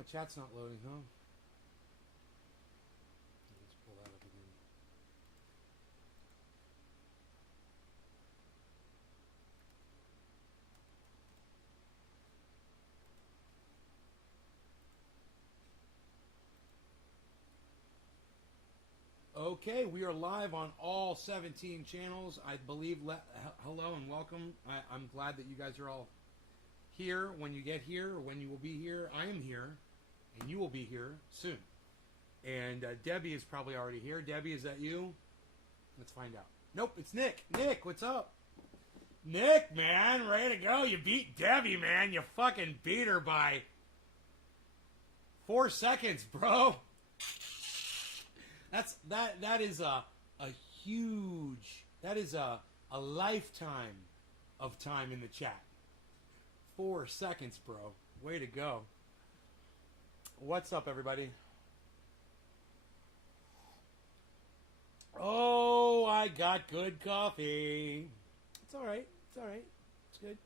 Oh, chat's not loading, huh? Let's pull that up again. Okay, we are live on all 17 channels. I believe, hello and welcome. I'm glad that you guys are all here. When you get here, or when you will be here, I am here, and you will be here soon. And Debbie is probably already here. Debbie, is that you? Let's find out. Nope, it's Nick. Nick, what's up? Nick, man, ready to go. You beat Debbie, man. You fucking beat her by 4 seconds, bro. That is a huge, that is a lifetime of time in the chat. 4 seconds, bro. Way to go. What's up, everybody? Oh, I got good coffee. It's all right. It's all right. It's good.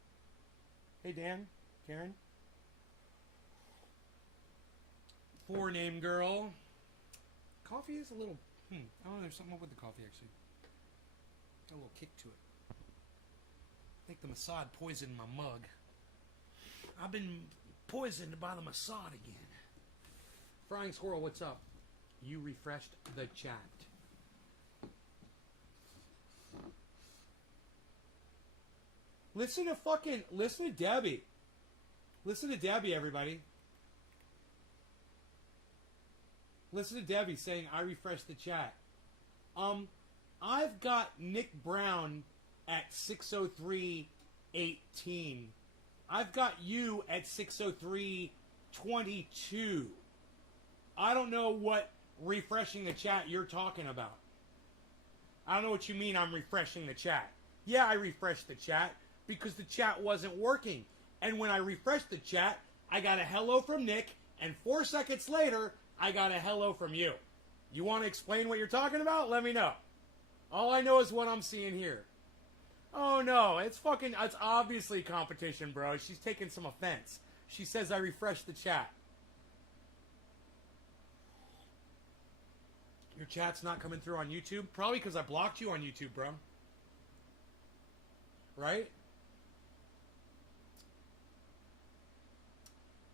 Hey, Dan, Karen. 4-name girl. Coffee is a little, I don't know, there's something up with the coffee, actually. Got a little kick to it. I think the Mossad poisoned my mug. I've been poisoned by the Mossad again. Frying Squirrel, what's up? You refreshed the chat. Listen to Debbie. Listen to Debbie, everybody. Listen to Debbie saying, I refreshed the chat. I've got Nick Brown at 603.18. I've got you at 603.22. I don't know what refreshing the chat you're talking about. I don't know what you mean I'm refreshing the chat. Yeah, I refreshed the chat because the chat wasn't working. And when I refreshed the chat, I got a hello from Nick, and 4 seconds later, I got a hello from you. You want to explain what you're talking about? Let me know. All I know is what I'm seeing here. Oh no, it's obviously competition, bro. She's taking some offense. She says I refreshed the chat. Your chat's not coming through on YouTube? Probably because I blocked you on YouTube, bro. Right?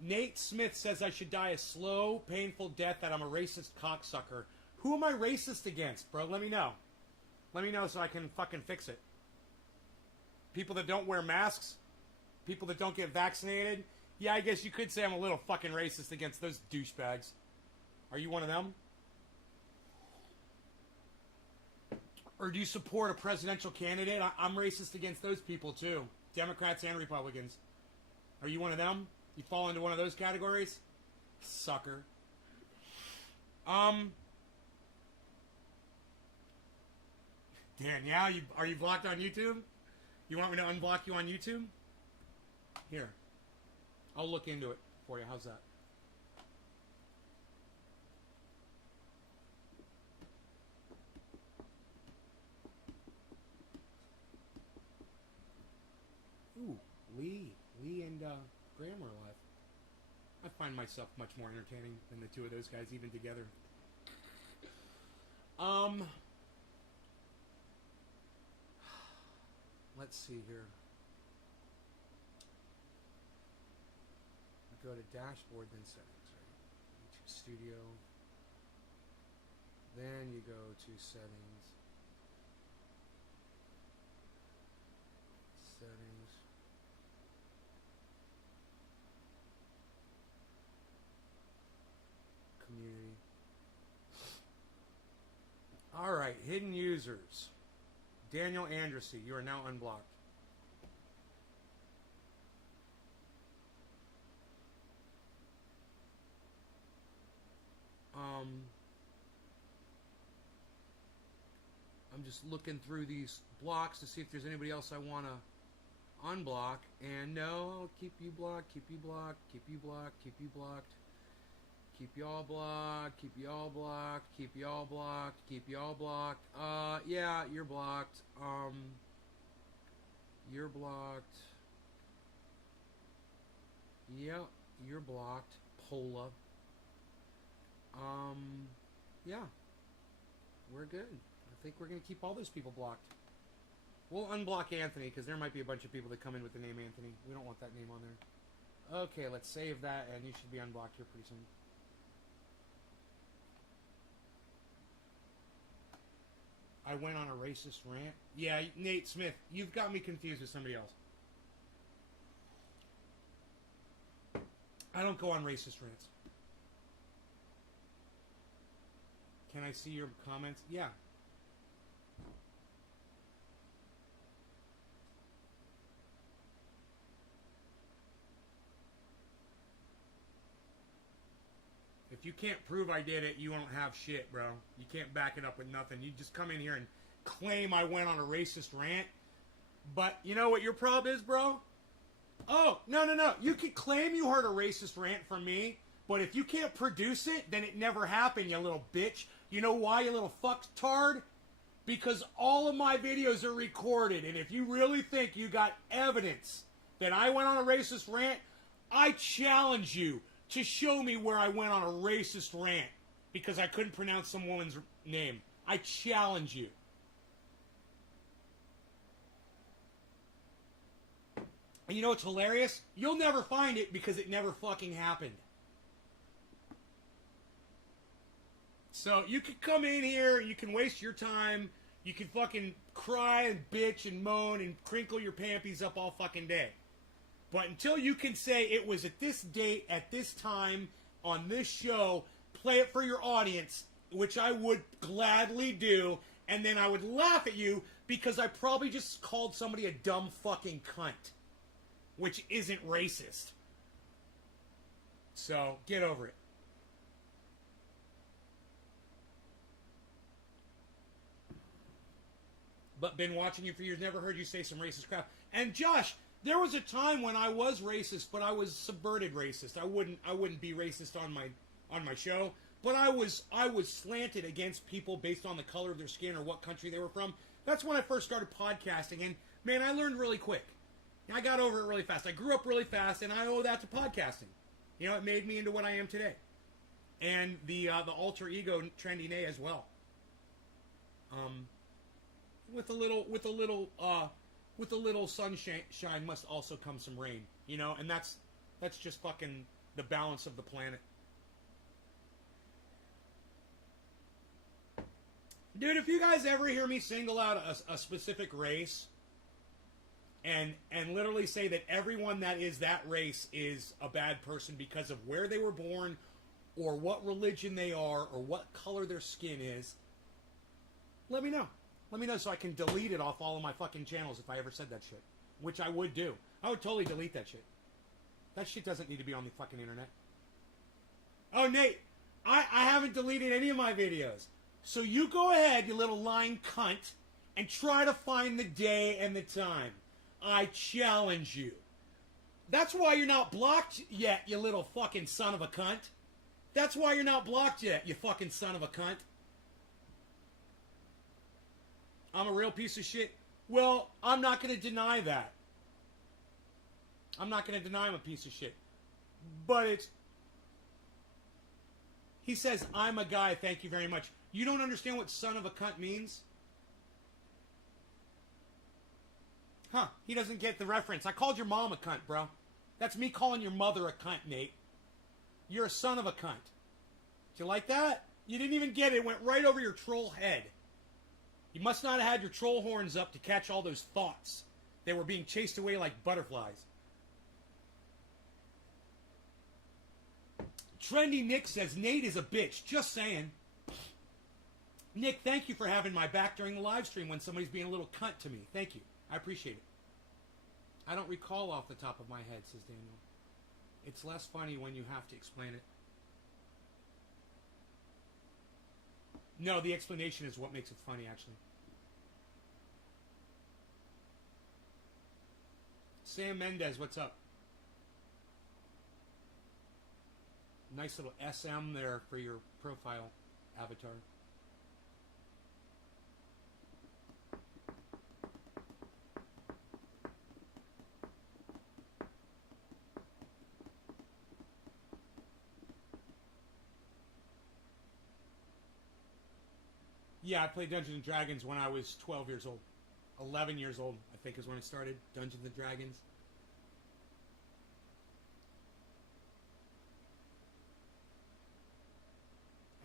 Nate Smith says I should die a slow, painful death, that I'm a racist cocksucker. Who am I racist against, bro? Let me know. Let me know so I can fucking fix it. People that don't wear masks? People that don't get vaccinated? Yeah, I guess you could say I'm a little fucking racist against those douchebags. Are you one of them? Or do you support a presidential candidate? I'm racist against those people too. Democrats and Republicans. Are you one of them? You fall into one of those categories? Sucker. Danielle, are you blocked on YouTube? You want me to unblock you on YouTube? Here. I'll look into it for you. How's that? Ooh, Lee and Graham are alive. I find myself much more entertaining than the two of those guys, even together. Let's see here. Go to dashboard, then settings, right? YouTube Studio. Then you go to settings. Settings. Community. All right, hidden users. Daniel Andrassy, you are now unblocked. I'm just looking through these blocks to see if there's anybody else I want to unblock. And no, keep you blocked, keep you blocked, keep you blocked, keep you blocked. Keep y'all blocked, keep y'all blocked, keep y'all blocked, keep y'all blocked. Yeah, you're blocked. You're blocked. Yep, you're blocked. Cola. Yeah. We're good. I think we're going to keep all those people blocked. We'll unblock Anthony, because there might be a bunch of people that come in with the name Anthony. We don't want that name on there. Okay, let's save that, and you should be unblocked here pretty soon. I went on a racist rant. Yeah, Nate Smith, you've got me confused with somebody else. I don't go on racist rants. Can I see your comments? Yeah. If you can't prove I did it, you won't have shit, bro. You can't back it up with nothing. You just come in here and claim I went on a racist rant. But you know what your problem is, bro? Oh, no. You can claim you heard a racist rant from me, but if you can't produce it, then it never happened, you little bitch. You know why, you little fucktard? Because all of my videos are recorded, and if you really think you got evidence that I went on a racist rant, I challenge you to show me where I went on a racist rant because I couldn't pronounce some woman's name. I challenge you. And you know what's hilarious? You'll never find it because it never fucking happened. So you can come in here, you can waste your time, you can fucking cry and bitch and moan and crinkle your pampies up all fucking day. But until you can say it was at this date, at this time, on this show, play it for your audience, which I would gladly do, and then I would laugh at you because I probably just called somebody a dumb fucking cunt, which isn't racist. So, get over it. But been watching you for years, never heard you say some racist crap. And Josh, there was a time when I was racist, but I was subverted racist. I wouldn't be racist on my show, but I was slanted against people based on the color of their skin or what country they were from. That's when I first started podcasting, and man, I learned really quick. I got over it really fast. I grew up really fast, and I owe that to podcasting. You know, it made me into what I am today, and the alter ego Trendy Nay as well. With a little sunshine must also come some rain, you know, and that's just fucking the balance of the planet. Dude, if you guys ever hear me single out a specific race and literally say that everyone that is that race is a bad person because of where they were born or what religion they are or what color their skin is, let me know. Let me know so I can delete it off all of my fucking channels if I ever said that shit. Which I would do. I would totally delete that shit. That shit doesn't need to be on the fucking internet. Oh, Nate, I haven't deleted any of my videos. So you go ahead, you little lying cunt, and try to find the day and the time. I challenge you. That's why you're not blocked yet, you little fucking son of a cunt. That's why you're not blocked yet, you fucking son of a cunt. I'm a real piece of shit. Well, I'm not going to deny that. I'm not going to deny I'm a piece of shit. But it's... He says, I'm a guy, thank you very much. You don't understand what son of a cunt means? Huh, he doesn't get the reference. I called your mom a cunt, bro. That's me calling your mother a cunt, Nate. You're a son of a cunt. Did you like that? You didn't even get it. It went right over your troll head. You must not have had your troll horns up to catch all those thoughts. They were being chased away like butterflies. Trendy Nick says, Nate is a bitch. Just saying. Nick, thank you for having my back during the live stream when somebody's being a little cunt to me. Thank you. I appreciate it. I don't recall off the top of my head, says Daniel. It's less funny when you have to explain it. No, the explanation is what makes it funny, actually. Sam Mendez, what's up? Nice little SM there for your profile avatar. Yeah, I played Dungeons and Dragons when I was 12 years old. 11 years old, I think, is when I started Dungeons and Dragons.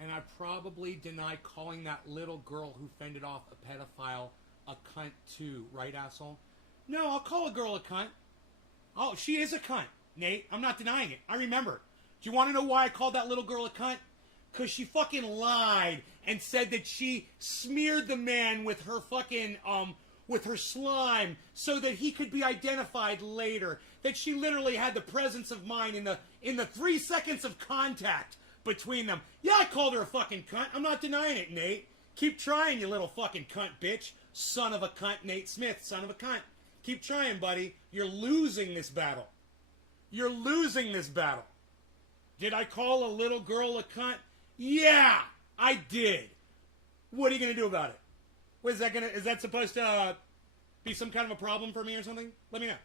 And I probably deny calling that little girl who fended off a pedophile a cunt too, right, asshole? No, I'll call a girl a cunt. Oh, she is a cunt, Nate. I'm not denying it. I remember. Do you want to know why I called that little girl a cunt? Because she fucking lied and said that she smeared the man with her fucking, with her slime so that he could be identified later. That she literally had the presence of mind in the 3 seconds of contact between them. Yeah, I called her a fucking cunt. I'm not denying it, Nate. Keep trying, you little fucking cunt bitch. Son of a cunt, Nate Smith, son of a cunt. Keep trying, buddy. You're losing this battle. You're losing this battle. Did I call a little girl a cunt? Yeah, I did. What are you going to do about it? Is that supposed to be some kind of a problem for me or something? Let me know.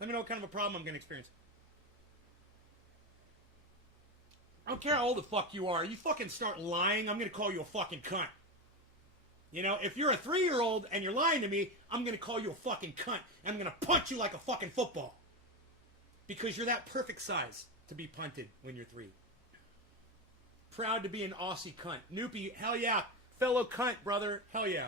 Let me know what kind of a problem I'm going to experience. I don't care how old the fuck you are. You fucking start lying, I'm going to call you a fucking cunt. You know, if you're a 3-year-old and you're lying to me, I'm going to call you a fucking cunt. And I'm going to punch you like a fucking football. Because you're that perfect size to be punted when you're 3. Proud to be an Aussie cunt. Noopy, hell yeah. Fellow cunt, brother, hell yeah.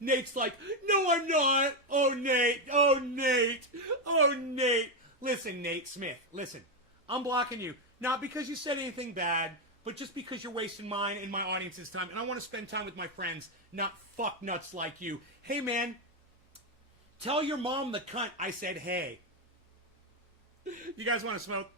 Nate's like, no, I'm not. Oh, Nate. Oh, Nate. Oh, Nate. Listen, Nate Smith, listen. I'm blocking you. Not because you said anything bad, but just because you're wasting mine and my audience's time. And I want to spend time with my friends, not fuck nuts like you. Hey, man. Tell your mom the cunt I said hey. You guys want to smoke?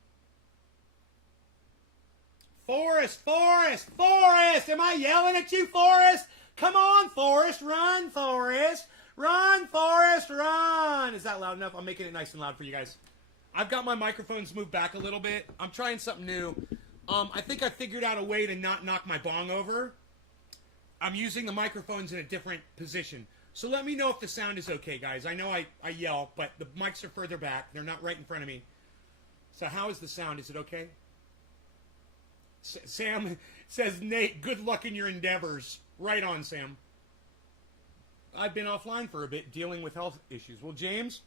Forrest, Forrest, Forrest! Am I yelling at you, Forrest? Come on, Forrest, run, Forrest! Run, Forrest, run! Is that loud enough? I'm making it nice and loud for you guys. I've got my microphones moved back a little bit. I'm trying something new. I think I figured out a way to not knock my bong over. I'm using the microphones in a different position. So let me know if the sound is okay, guys. I know I yell, but the mics are further back. They're not right in front of me. So how is the sound? Is it okay? Sam says, Nate, good luck in your endeavors. Right on, Sam. I've been offline for a bit dealing with health issues. Well, James,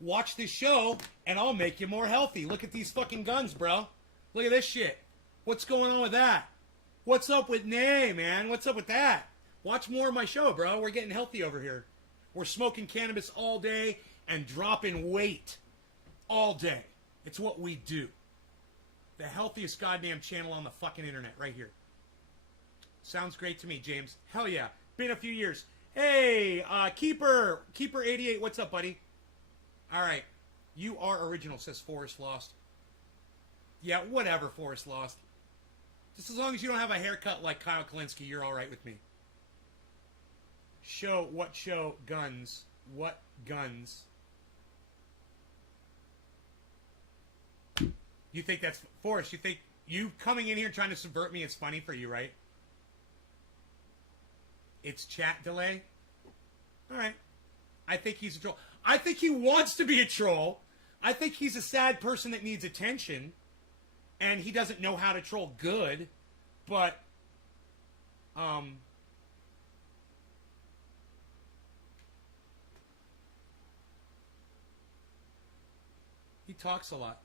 watch this show and I'll make you more healthy. Look at these fucking guns, bro. Look at this shit. What's going on with that? What's up with Nay, man? What's up with that? Watch more of my show, bro. We're getting healthy over here. We're smoking cannabis all day and dropping weight all day. It's what we do. The healthiest goddamn channel on the fucking internet right here. Sounds great to me, James. Hell yeah. Been a few years. Hey, Keeper88, what's up, buddy? All right. You are original, says Forrest Lost. Yeah, whatever, Forrest Lost. Just as long as you don't have a haircut like Kyle Kalinske, you're all right with me. What show? Guns. What guns? You think that's... Forrest, you think you coming in here trying to subvert me is funny for you, right? It's chat delay? All right. I think he's a troll. I think he wants to be a troll. I think he's a sad person that needs attention. And he doesn't know how to troll good. But, he talks a lot.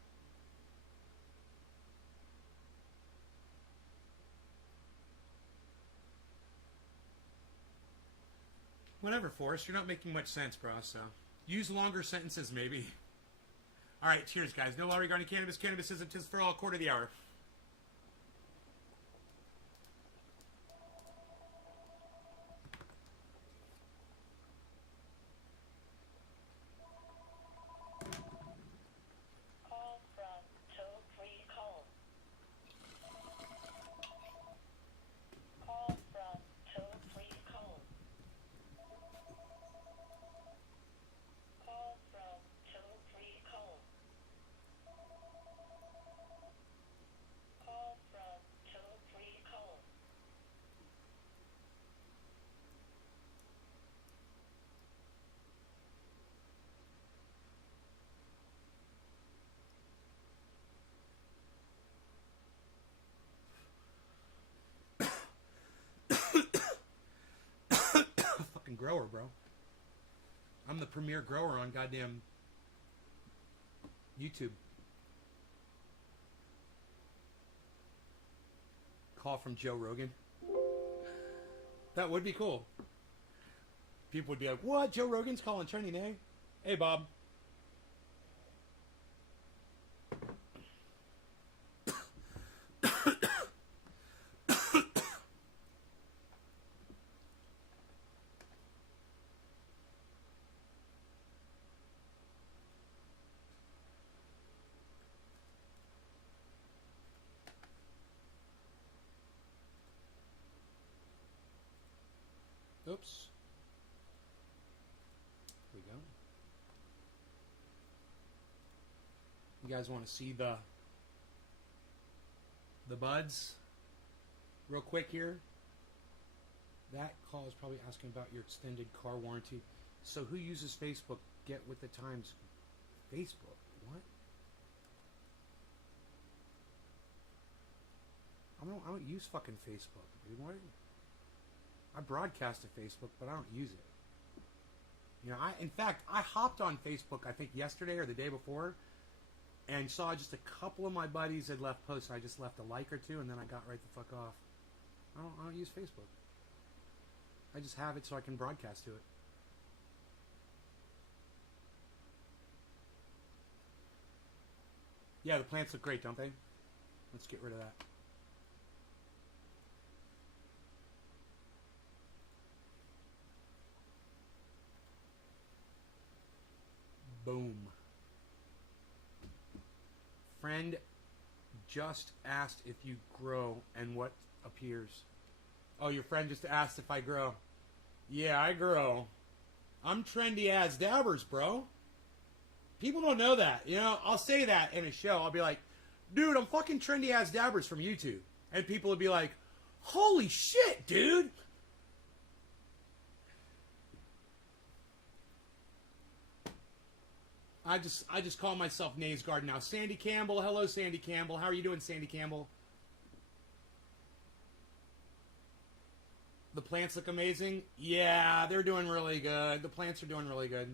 Whatever, Forrest. You're not making much sense, bro, so... Use longer sentences, maybe. Alright, cheers, guys. No law regarding cannabis. Cannabis isn't just for all. Quarter of the hour. grower, bro. I'm the premier grower on goddamn YouTube. Call from Joe Rogan. That would be cool. People would be like, what? Joe Rogan's calling Trending A? Hey, Bob. Oops. Here we go. You guys want to see the buds real quick here? That call is probably asking about your extended car warranty. So who uses Facebook? Get with the times. Facebook? What? I don't use fucking Facebook, dude. What? I broadcast to Facebook, but I don't use it. You know, in fact, I hopped on Facebook, I think yesterday or the day before, and saw just a couple of my buddies had left posts. I just left a like or two, and then I got right the fuck off. I don't use Facebook. I just have it so I can broadcast to it. Yeah, the plants look great, don't they? Let's get rid of that. Boom. Friend just asked if you grow and what appears. Oh, your friend just asked if I grow. Yeah, I grow. I'm trendy as dabbers, bro. People don't know that. You know, I'll say that in a show. I'll be like, dude, I'm fucking trendy as dabbers from YouTube. And people will be like, holy shit, dude. I just call myself Nays Garden now. Sandy Campbell. Hello, Sandy Campbell. How are you doing, Sandy Campbell? The plants look amazing. Yeah, they're doing really good. The plants are doing really good.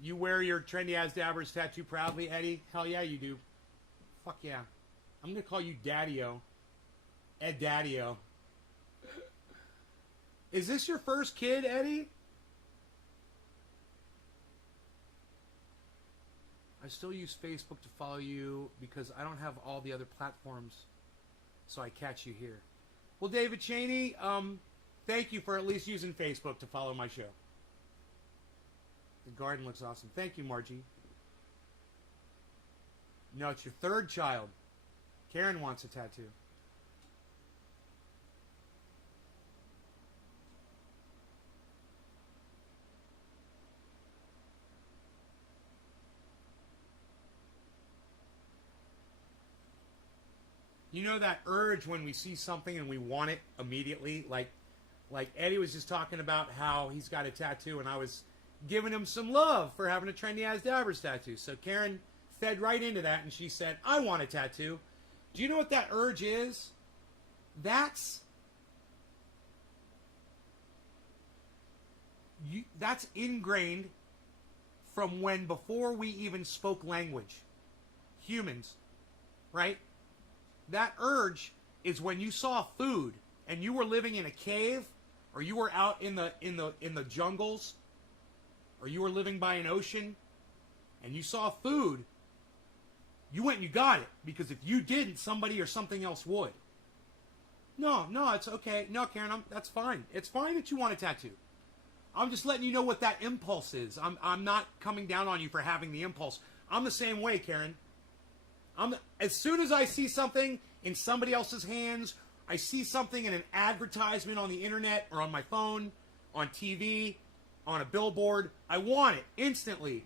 You wear your Trendy As Dabbers tattoo proudly, Eddie? Hell yeah, you do. Fuck yeah. I'm going to call you Daddy-O. Ed Daddy-O. Is this your first kid, Eddie? I still use Facebook to follow you because I don't have all the other platforms, so I catch you here. Well, David Cheney, thank you for at least using Facebook to follow my show. The garden looks awesome. Thank you, Margie. No, it's your third child. Karen wants a tattoo. You know that urge when we see something and we want it immediately? Like Eddie was just talking about how he's got a tattoo, and I was giving him some love for having a Trendy As Dabbers tattoo. So Karen fed right into that, and she said, I want a tattoo. Do you know what that urge is? That's ingrained from when before we even spoke language. Humans, right? That urge is when you saw food and you were living in a cave, or you were out in the jungles, or you were living by an ocean and you saw food, you went and you got it, because if you didn't, somebody or something else would. No, it's okay. No, Karen, that's fine. It's fine that you want a tattoo. I'm just letting you know what that impulse is. I'm not coming down on you for having the impulse. I'm the same way, Karen. As soon as I see something in somebody else's hands, I see something in an advertisement on the internet or on my phone, on TV, on a billboard, I want it instantly.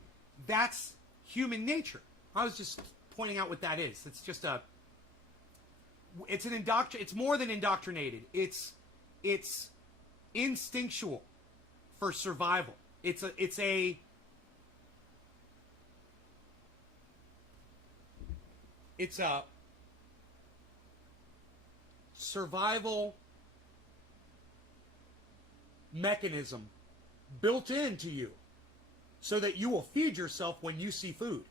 That's human nature. I was just pointing out what that is. It's just it's more than indoctrinated. It's instinctual for survival. It's a survival mechanism built into you so that you will feed yourself when you see food.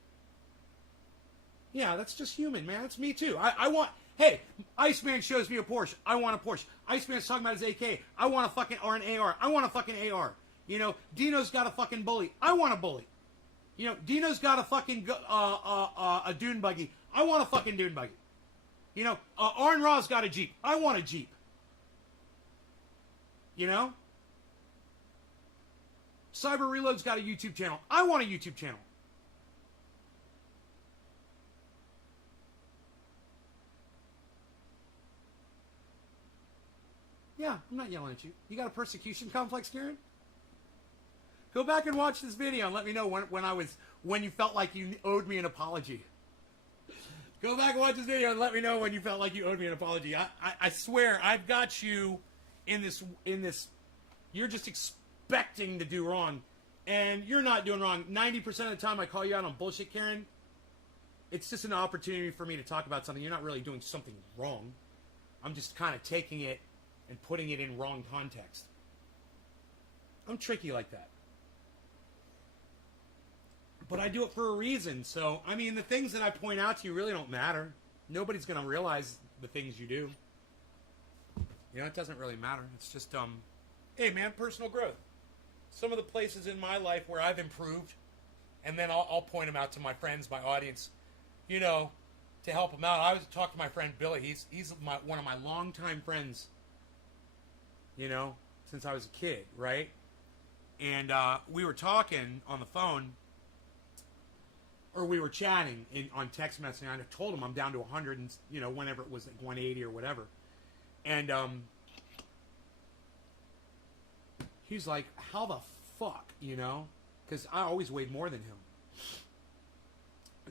Yeah, that's just human, man. That's me too. I want, hey, Iceman shows me a Porsche. I want a Porsche. Iceman's talking about his AK. I want a fucking, or an AR. I want a fucking AR. You know, Dino's got a fucking bully. I want a bully. You know, Dino's got a fucking, a dune buggy. I want a fucking dune buggy. You know, Arn Raw's got a Jeep. I want a Jeep. You know? Cyber Reload's got a YouTube channel. I want a YouTube channel. Yeah, I'm not yelling at you. You got a persecution complex, Karen? Go back and watch this video and let me know when you felt like you owed me an apology. Go back and watch this video and let me know when you felt like you owed me an apology. I swear, I've got you in this. You're just expecting to do wrong, and you're not doing wrong. 90% of the time I call you out on bullshit, Karen, it's just an opportunity for me to talk about something. You're not really doing something wrong. I'm just kind of taking it and putting it in wrong context. I'm tricky like that. But I do it for a reason. So, I mean, the things that I point out to you really don't matter. Nobody's going to realize the things you do. You know, it doesn't really matter. It's just, hey, man, personal growth. Some of the places in my life where I've improved, and then I'll point them out to my friends, my audience, you know, to help them out. I was talking to my friend Billy. He's one of my longtime friends, you know, since I was a kid, right? And we were talking on the phone, or we were chatting on text messaging. I told him I'm down to 100, and you know, whenever it was like 180 or whatever. And he's like, "How the fuck, you know?" Because I always weighed more than him.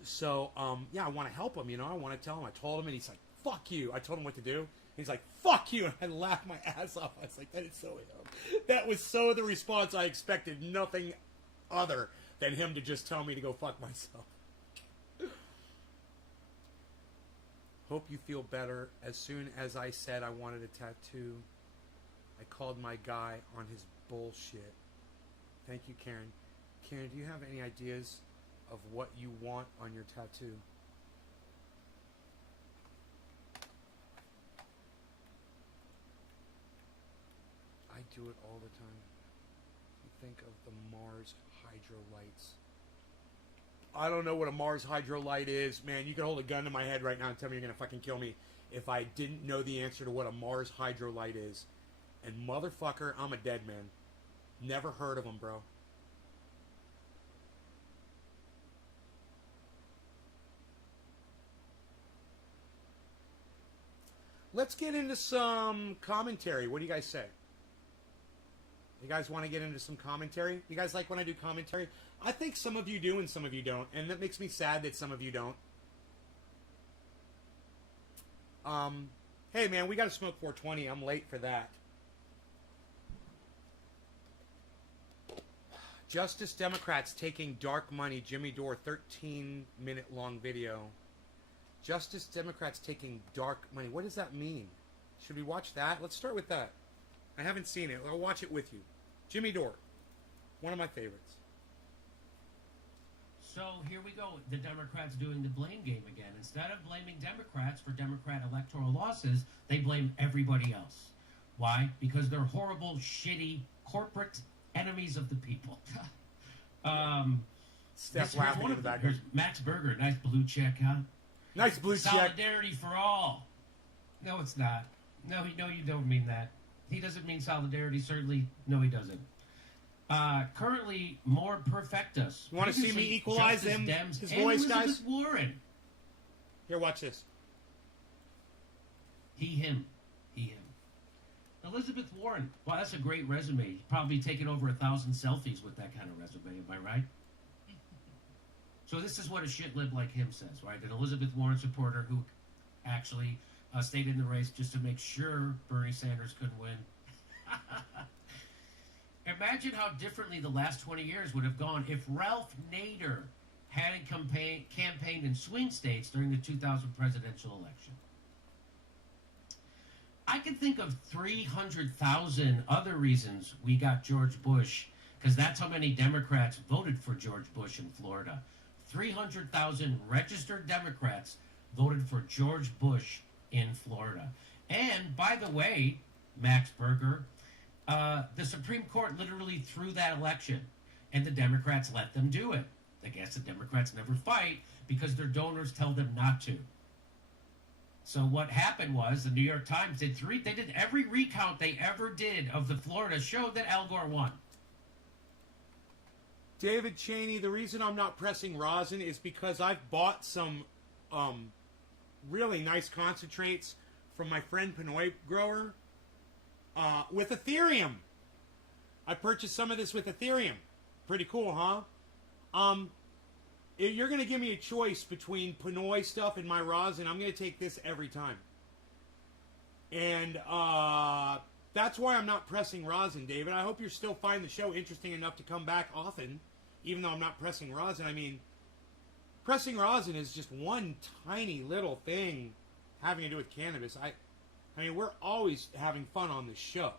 So yeah, I want to help him. You know, I want to tell him. I told him, and he's like, "Fuck you." I told him what to do. He's like, "Fuck you," and I laughed my ass off. I was like, "That is so him." That was so the response I expected. Nothing other than him to just tell me to go fuck myself. Hope you feel better. As soon as I said I wanted a tattoo, I called my guy on his bullshit. Thank you, Karen. Karen, do you have any ideas of what you want on your tattoo? I do it all the time. Think of the Mars Hydrolights. I don't know what a Mars Hydrolite is. Man, you could hold a gun to my head right now and tell me you're going to fucking kill me if I didn't know the answer to what a Mars Hydrolite is. And motherfucker, I'm a dead man. Never heard of them, bro. Let's get into some commentary. What do you guys say? You guys want to get into some commentary? You guys like when I do commentary? I think some of you do and some of you don't. And that makes me sad that some of you don't. Hey, man, we got to smoke 420. I'm late for that. Justice Democrats taking dark money. Jimmy Dore, 13-minute long video. Justice Democrats taking dark money. What does that mean? Should we watch that? Let's start with that. I haven't seen it. I'll watch it with you. Jimmy Dore, one of my favorites. So here we go. The Democrats doing the blame game again. Instead of blaming Democrats for Democrat electoral losses, they blame everybody else. Why? Because they're horrible, shitty, corporate enemies of the people. Steph laughing in the background. Here's Max Berger, nice blue check, huh? Nice blue check. Solidarity for all. No, it's not. No, you don't mean that. He doesn't mean solidarity, certainly. No, he doesn't. Currently, more perfectus. You want to see me equalize him, Dems, his voice, guys? Elizabeth Warren. Here, watch this. He, him. Elizabeth Warren. Wow, that's a great resume. You've probably taken over 1,000 selfies with that kind of resume, am I right? So this is what a shitlib like him says, right? An Elizabeth Warren supporter who actually stayed in the race just to make sure Bernie Sanders couldn't win. Imagine how differently the last 20 years would have gone if Ralph Nader hadn't campaigned in swing states during the 2000 presidential election. I can think of 300,000 other reasons we got George Bush, because that's how many Democrats voted for George Bush in Florida. 300,000 registered Democrats voted for George Bush in Florida. And by the way, Max Berger, the Supreme Court literally threw that election, and the Democrats let them do it. I guess the Democrats never fight because their donors tell them not to. So what happened was the New York Times did every recount they ever did of the Florida showed that Al Gore won. David Cheney, the reason I'm not pressing rosin is because I've bought some really nice concentrates from my friend Pinoy Grower with Ethereum. I purchased some of this with Ethereum. Pretty cool, huh? If you're going to give me a choice between Pinoy stuff and my rosin, I'm going to take this every time. And that's why I'm not pressing rosin, David. I hope you're still finding the show interesting enough to come back often, even though I'm not pressing rosin. I mean, pressing rosin is just one tiny little thing having to do with cannabis. I mean, we're always having fun on this show.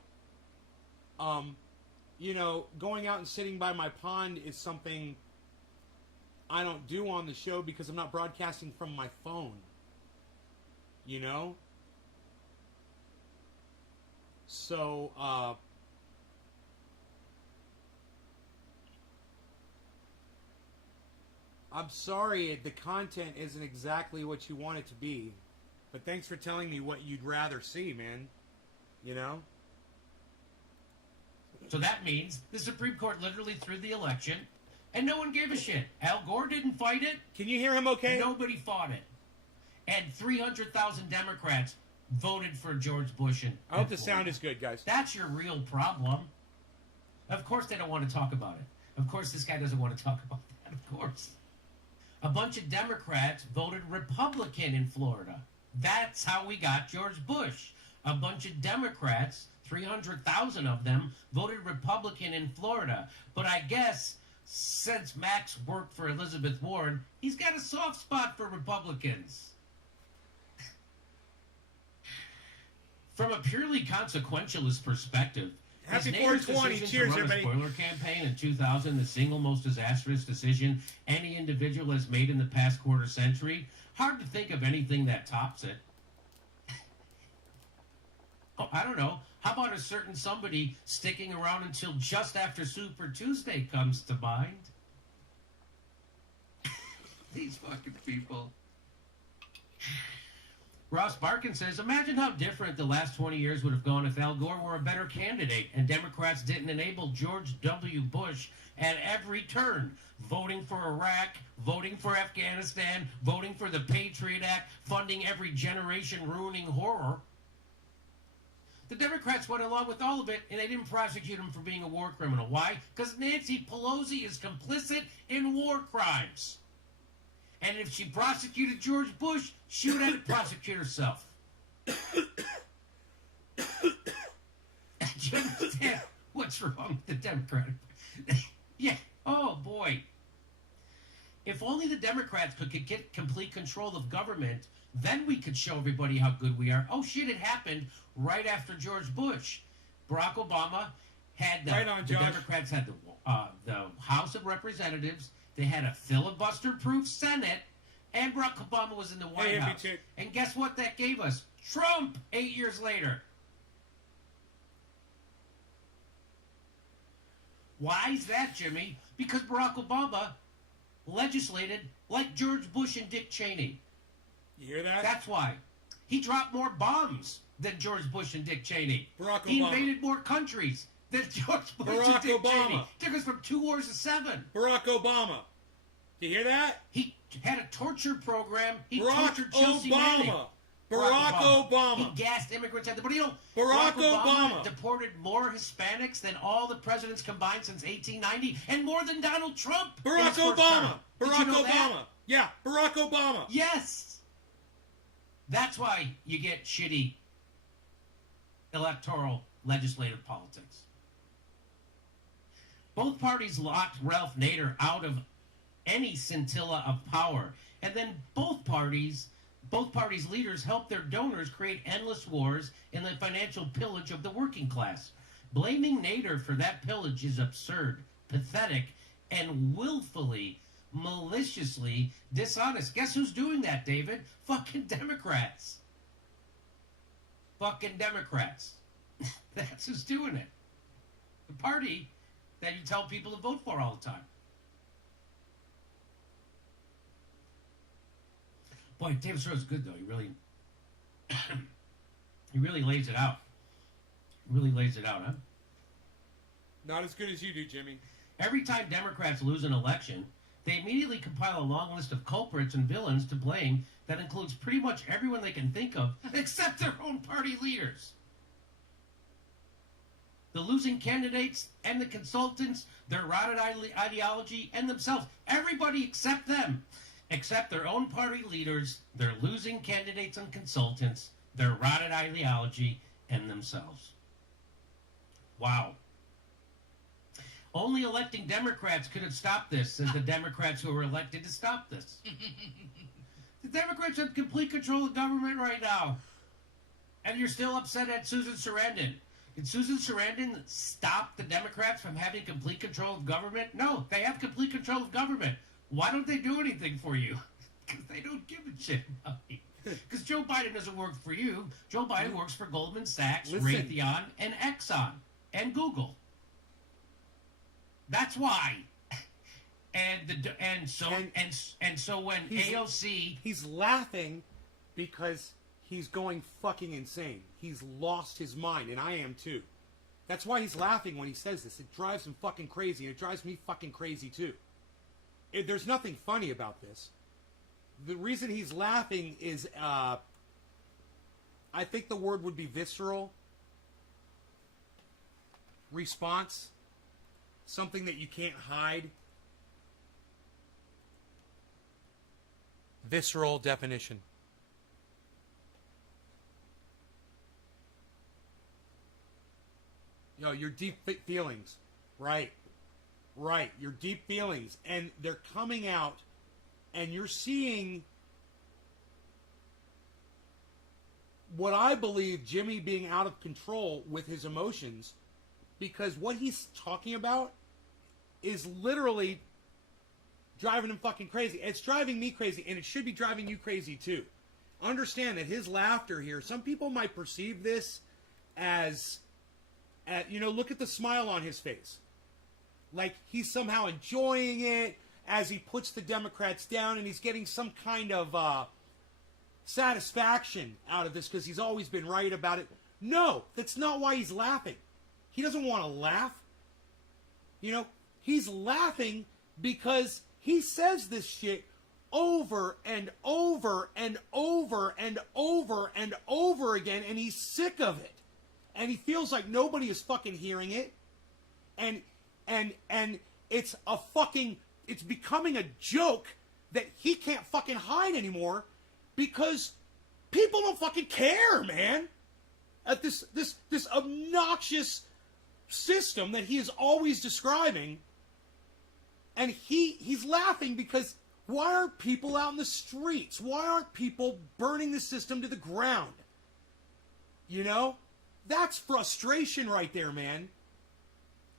You know, going out and sitting by my pond is something I don't do on the show because I'm not broadcasting from my phone. You know? So, I'm sorry the content isn't exactly what you want it to be. But thanks for telling me what you'd rather see, man. You know? So that means the Supreme Court literally threw the election, and no one gave a shit. Al Gore didn't fight it. Can you hear him okay? Nobody fought it. And 300,000 Democrats voted for George Bush. I hope the sound is good, guys. That's your real problem. Of course they don't want to talk about it. Of course this guy doesn't want to talk about that, of course. A bunch of Democrats voted Republican in Florida. That's how we got George Bush. A bunch of Democrats, 300,000 of them, voted Republican in Florida. But I guess since Max worked for Elizabeth Warren, he's got a soft spot for Republicans. From a purely consequentialist perspective, Happy his neighbor's 420. decision Cheers, to run everybody. a spoiler campaign in 2000, the single most disastrous decision any individual has made in the past quarter century, hard to think of anything that tops it. Oh, I don't know. How about a certain somebody sticking around until just after Super Tuesday comes to mind? These fucking people. Ross Barkin says, imagine how different the last 20 years would have gone if Al Gore were a better candidate and Democrats didn't enable George W. Bush at every turn, voting for Iraq, voting for Afghanistan, voting for the Patriot Act, funding every generation-ruining horror. The Democrats went along with all of it, and they didn't prosecute him for being a war criminal. Why? Because Nancy Pelosi is complicit in war crimes. And if she prosecuted George Bush, she would have to prosecute herself. Do you understand what's wrong with the Democratic? Yeah. Oh, boy. If only the Democrats could get complete control of government, then we could show everybody how good we are. Oh, shit, it happened right after George Bush. Barack Obama had the Democrats had the House of Representatives. They had a filibuster-proof Senate, and Barack Obama was in the White House. And guess what that gave us? Trump 8 years later. Why is that, Jimmy? Because Barack Obama legislated like George Bush and Dick Cheney. You hear that? That's why. He dropped more bombs than George Bush and Dick Cheney. Barack Obama. He invaded more countries than George Bush and Dick Cheney. Took us from 2 wars to 7. Barack Obama. Do you hear that? He had a torture program. He Barack tortured Chelsea Obama. Manning. Barack Obama. He gassed immigrants out there. But you know, Barack Obama Obama deported more Hispanics than all the presidents combined since 1890, and more than Donald Trump. Barack Obama. Barack Obama. That? Yeah, Barack Obama. Yes. That's why you get shitty electoral legislative politics. Both parties locked Ralph Nader out of any scintilla of power. And then both parties Both parties' leaders help their donors create endless wars in the financial pillage of the working class. Blaming Nader for that pillage is absurd, pathetic, and willfully, maliciously dishonest. Guess who's doing that, David? Fucking Democrats. Fucking Democrats. That's who's doing it. The party that you tell people to vote for all the time. Boy, David Stroh's good though. He really lays it out. Really lays it out, huh? Not as good as you do, Jimmy. Every time Democrats lose an election, they immediately compile a long list of culprits and villains to blame that includes pretty much everyone they can think of, except their own party leaders. The losing candidates and the consultants, their rotted ideology, and themselves. Everybody except them. Except their own party leaders, their losing candidates and consultants, their rotted ideology, and themselves. Wow. Only electing Democrats could have stopped this, says the Democrats who were elected to stop this. The Democrats have complete control of government right now. And you're still upset at Susan Sarandon. Did Susan Sarandon stop the Democrats from having complete control of government? No, they have complete control of government. Why don't they do anything for you? Because they don't give a shit about you. Because Joe Biden doesn't work for you. Joe Biden works for Goldman Sachs, Raytheon, and Exxon, and Google. That's why. And so when AOC, he's laughing because he's going fucking insane. He's lost his mind, and I am too. That's why he's laughing when he says this. It drives him fucking crazy, and it drives me fucking crazy too. There's nothing funny about this. The reason he's laughing is, I think the word would be visceral response. Something that you can't hide. Visceral definition. Your deep feelings. Right. Your deep feelings. And they're coming out, and you're seeing what I believe Jimmy being out of control with his emotions, because what he's talking about is literally driving him fucking crazy. It's driving me crazy, and it should be driving you crazy too. Understand that his laughter here, some people might perceive this as look at the smile on his face. Like he's somehow enjoying it as he puts the Democrats down, and he's getting some kind of satisfaction out of this because he's always been right about it. No, that's not why he's laughing. He doesn't want to laugh. He's laughing because he says this shit over and over and over and over and over again, and he's sick of it. And he feels like nobody is fucking hearing it. And it's it's becoming a joke that he can't fucking hide anymore because people don't fucking care, man. At this obnoxious system that he is always describing, and he's laughing because why aren't people out in the streets? Why aren't people burning the system to the ground? That's frustration right there, man.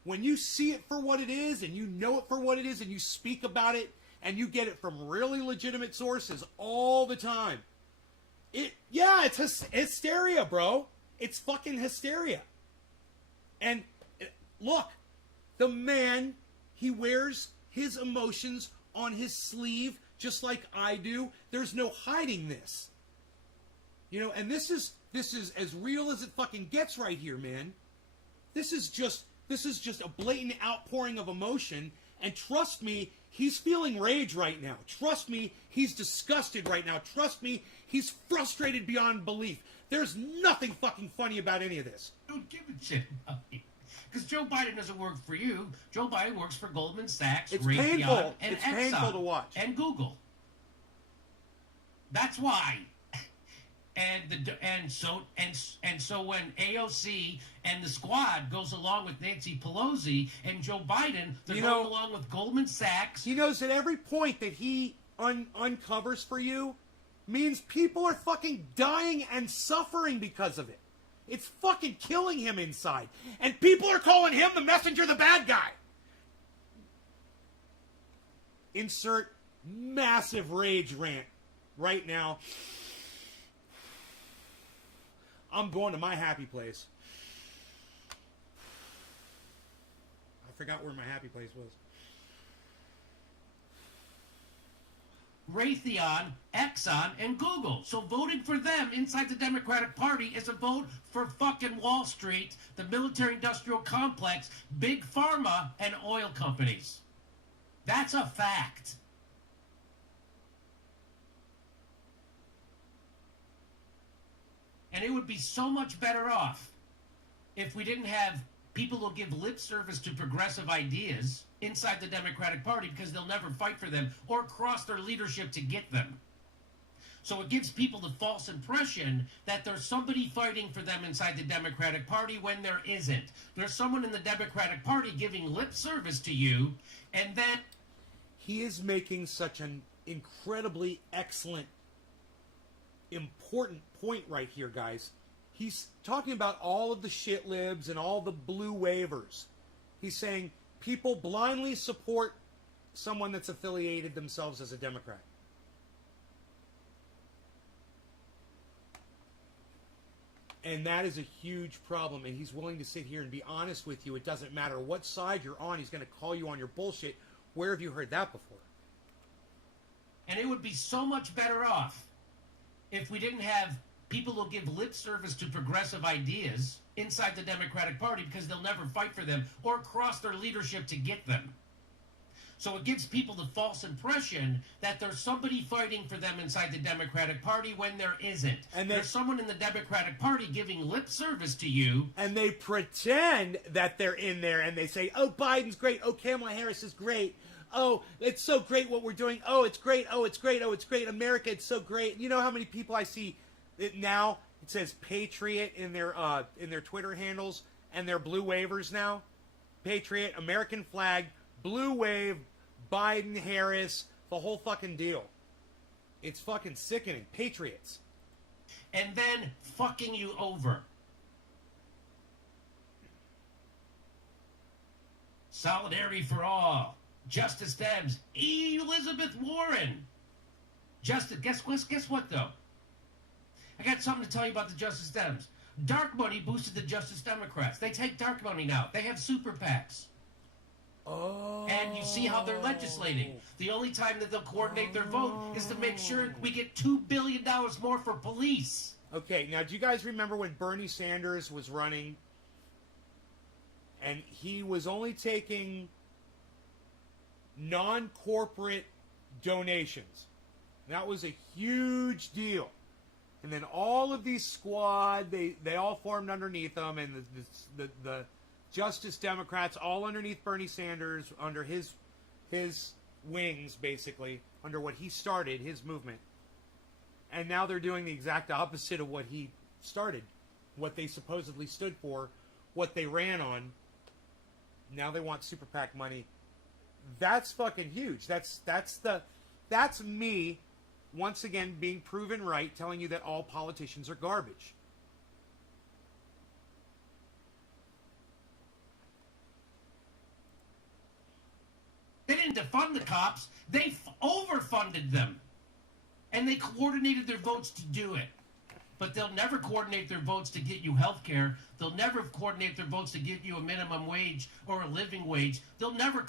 When you see it for what it is, and you know it for what it is, and you speak about it, and you get it from really legitimate sources all the time. It's hysteria, bro. It's fucking hysteria. And look, the man, he wears his emotions on his sleeve just like I do. There's no hiding this. And this is as real as it fucking gets right here, man. This is just a blatant outpouring of emotion, and trust me, he's feeling rage right now. Trust me, he's disgusted right now. Trust me, he's frustrated beyond belief. There's nothing fucking funny about any of this. Don't give a shit about me. Because Joe Biden doesn't work for you. Joe Biden works for Goldman Sachs, Raytheon, painful. and it's Exxon, painful to watch. and Google. That's why. And so when AOC and the squad goes along with Nancy Pelosi and Joe Biden, they're going along with Goldman Sachs. He knows at every point that he uncovers for you, means people are fucking dying and suffering because of it. It's fucking killing him inside. And people are calling him the messenger, the bad guy. Insert massive rage rant right now. I'm going to my happy place. I forgot where my happy place was. Raytheon, Exxon, and Google. So voting for them inside the Democratic Party is a vote for fucking Wall Street, the military-industrial complex, big pharma, and oil companies. That's a fact. And it would be so much better off if we didn't have people who give lip service to progressive ideas inside the Democratic Party because they'll never fight for them or cross their leadership to get them. So it gives people the false impression that there's somebody fighting for them inside the Democratic Party when there isn't. There's someone in the Democratic Party giving lip service to you, and then... He is making such an incredibly excellent, important point right here, guys. He's talking about all of the shit libs and all the blue waivers. He's saying people blindly support someone that's affiliated themselves as a Democrat. And that is a huge problem, and he's willing to sit here and be honest with you. It doesn't matter what side you're on. He's going to call you on your bullshit. Where have you heard that before? And it would be so much better off if we didn't have people who give lip service to progressive ideas inside the Democratic Party because they'll never fight for them or cross their leadership to get them. So it gives people the false impression that there's somebody fighting for them inside the Democratic Party when there isn't. And there's someone in the Democratic Party giving lip service to you. And they pretend that they're in there and they say, oh, Biden's great. Oh, Kamala Harris is great. Oh, it's so great what we're doing. Oh, it's great. Oh, it's great. Oh, it's great. America, it's so great. You know how many people I see now? It says Patriot in their Twitter handles and their blue waivers now. Patriot, American flag, blue wave, Biden, Harris, the whole fucking deal. It's fucking sickening. Patriots. And then fucking you over. Solidarity for all. Justice Dems. Elizabeth Warren. Justice. Guess what though? I got something to tell you about the Justice Dems. Dark money boosted the Justice Democrats. They take dark money now. They have super PACs. Oh. And you see how they're legislating. The only time that they'll coordinate their vote is to make sure we get $2 billion more for police. Okay, now do you guys remember when Bernie Sanders was running and he was only taking non-corporate donations? That was a huge deal. And then all of these squad, they all formed underneath them, and the Justice Democrats all underneath Bernie Sanders, under his wings, basically, under what he started, his movement. And now they're doing the exact opposite of what he started, what they supposedly stood for, what they ran on. Now they want super PAC money. That's fucking huge. That's me, once again, being proven right, telling you that all politicians are garbage. They didn't defund the cops. They overfunded them. And they coordinated their votes to do it. But they'll never coordinate their votes to get you health care. They'll never coordinate their votes to get you a minimum wage or a living wage. They'll never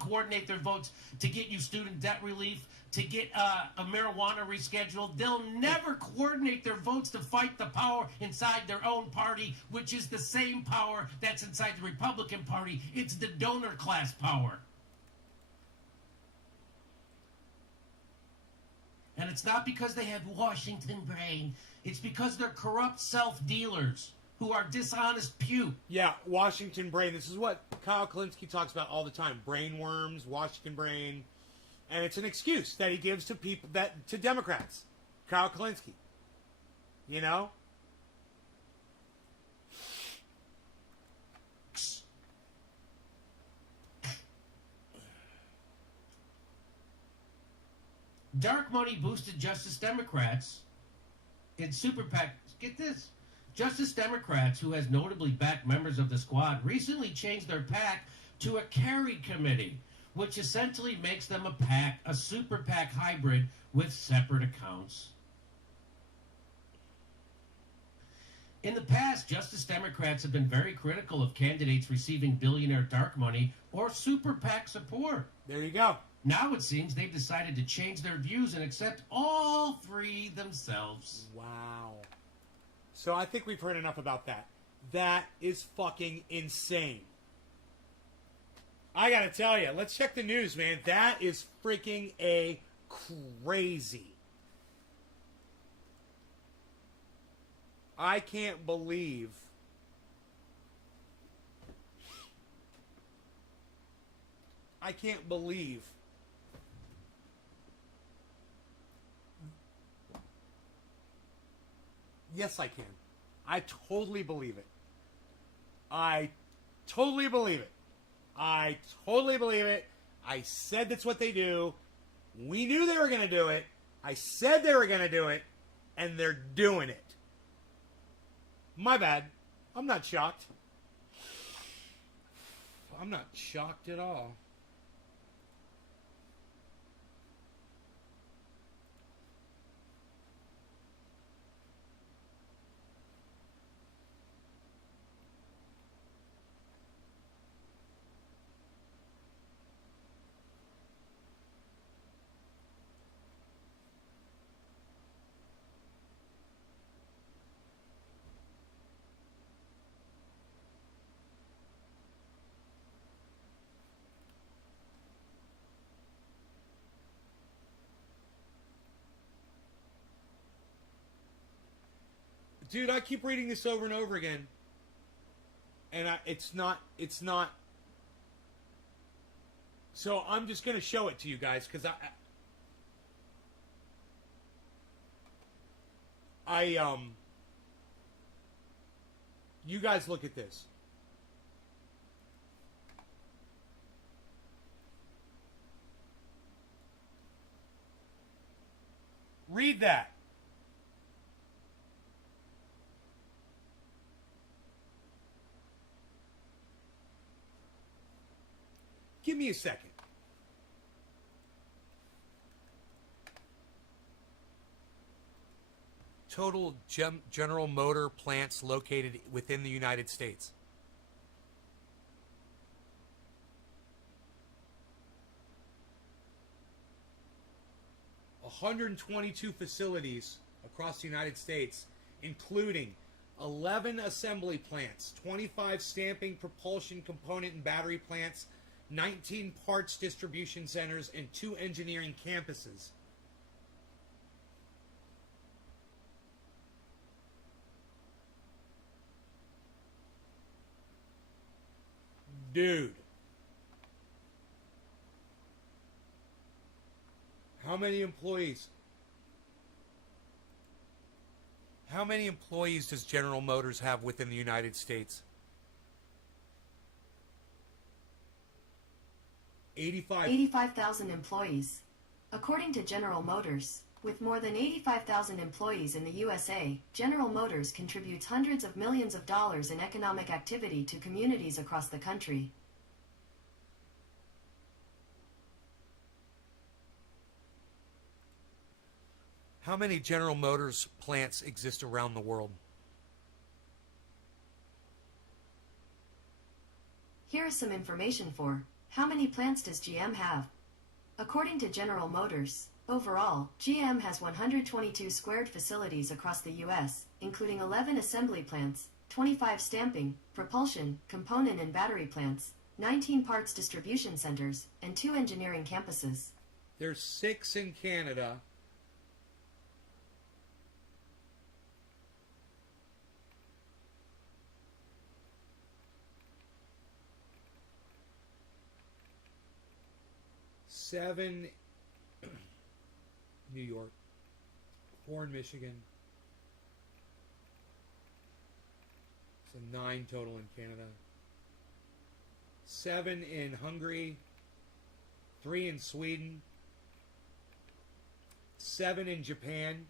coordinate their votes to get you student debt relief, to get a marijuana rescheduled. They'll never coordinate their votes to fight the power inside their own party, which is the same power that's inside the Republican Party. It's the donor class power. And it's not because they have Washington brain. It's because they're corrupt self-dealers who are dishonest puke. Yeah, Washington brain. This is what Kyle Kalinske talks about all the time. Brainworms, Washington brain. And it's an excuse that he gives to people, to Democrats. Kyle Kalinske. You know? Dark money boosted Justice Democrats in super PAC. Get this. Justice Democrats, who has notably backed members of the squad, recently changed their PAC to a carry committee, which essentially makes them a PAC, a super PAC hybrid with separate accounts. In the past, Justice Democrats have been very critical of candidates receiving billionaire dark money or super PAC support. There you go. Now it seems they've decided to change their views and accept all three themselves. Wow. So I think we've heard enough about that. That is fucking insane. I gotta tell you, let's check the news, man. That is freaking a crazy. I can't believe. I can't believe. Yes, I can. I totally believe it. I totally believe it. I totally believe it. I said that's what they do. We knew they were going to do it. I said they were going to do it. And they're doing it. My bad. I'm not shocked. I'm not shocked at all. Dude, I keep reading this over and over again. And it's not. So I'm just going to show it to you guys because you guys look at this. Read that. Give me a second. Total General Motor plants located within the United States. $122 facilities across the United States, including 11 assembly plants, 25 stamping, propulsion, component, and battery plants, 19 parts distribution centers, and 2 engineering campuses. Dude. How many employees? How many employees does General Motors have within the United States? 85,000 employees. According to General Motors, with more than 85,000 employees in the USA, General Motors contributes hundreds of millions of dollars in economic activity to communities across the country. How many General Motors plants exist around the world? Here is some information for how many plants does GM have? According to General Motors, overall, GM has 122 squared facilities across the U.S., including 11 assembly plants, 25 stamping, propulsion, component and battery plants, 19 parts distribution centers, and 2 engineering campuses. There's 6 in Canada. Seven, New York, 4 in Michigan, so 9 total in Canada, 7 in Hungary, 3 in Sweden, 7 in Japan.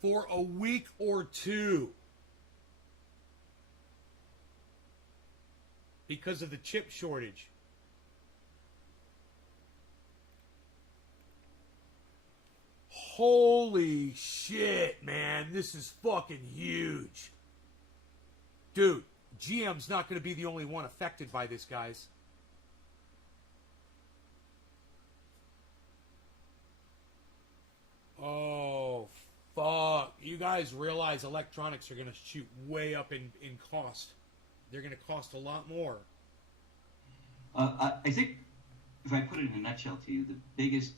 For a week or two. Because of the chip shortage. Holy shit, man. This is fucking huge. Dude, GM's not going to be the only one affected by this, guys. Oh, fuck. You guys realize electronics are going to shoot way up in cost. They're going to cost a lot more. I think, if I put it in a nutshell to you, the biggest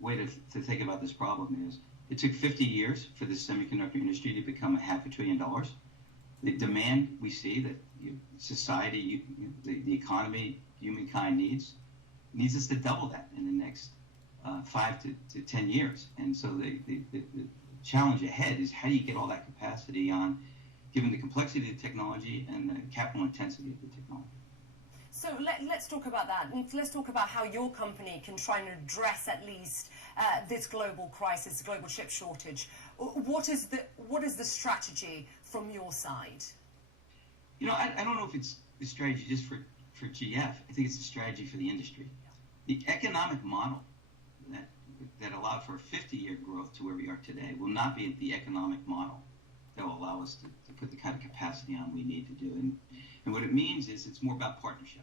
way to think about this problem is it took 50 years for the semiconductor industry to become $500 billion. The demand we see that society, the economy, humankind needs us to double that in the next 5 to 10 years. And so the challenge ahead is how do you get all that capacity on, given the complexity of the technology and the capital intensity of the technology. So let's talk about that. Let's talk about how your company can try and address at least this global crisis, global chip shortage. What is the strategy from your side? I don't know if it's the strategy just for GF. I think it's the strategy for the industry. The economic model that allowed for a 50-year growth to where we are today will not be the economic model that will allow us to put the kind of capacity on we need to do. And what it means is it's more about partnership.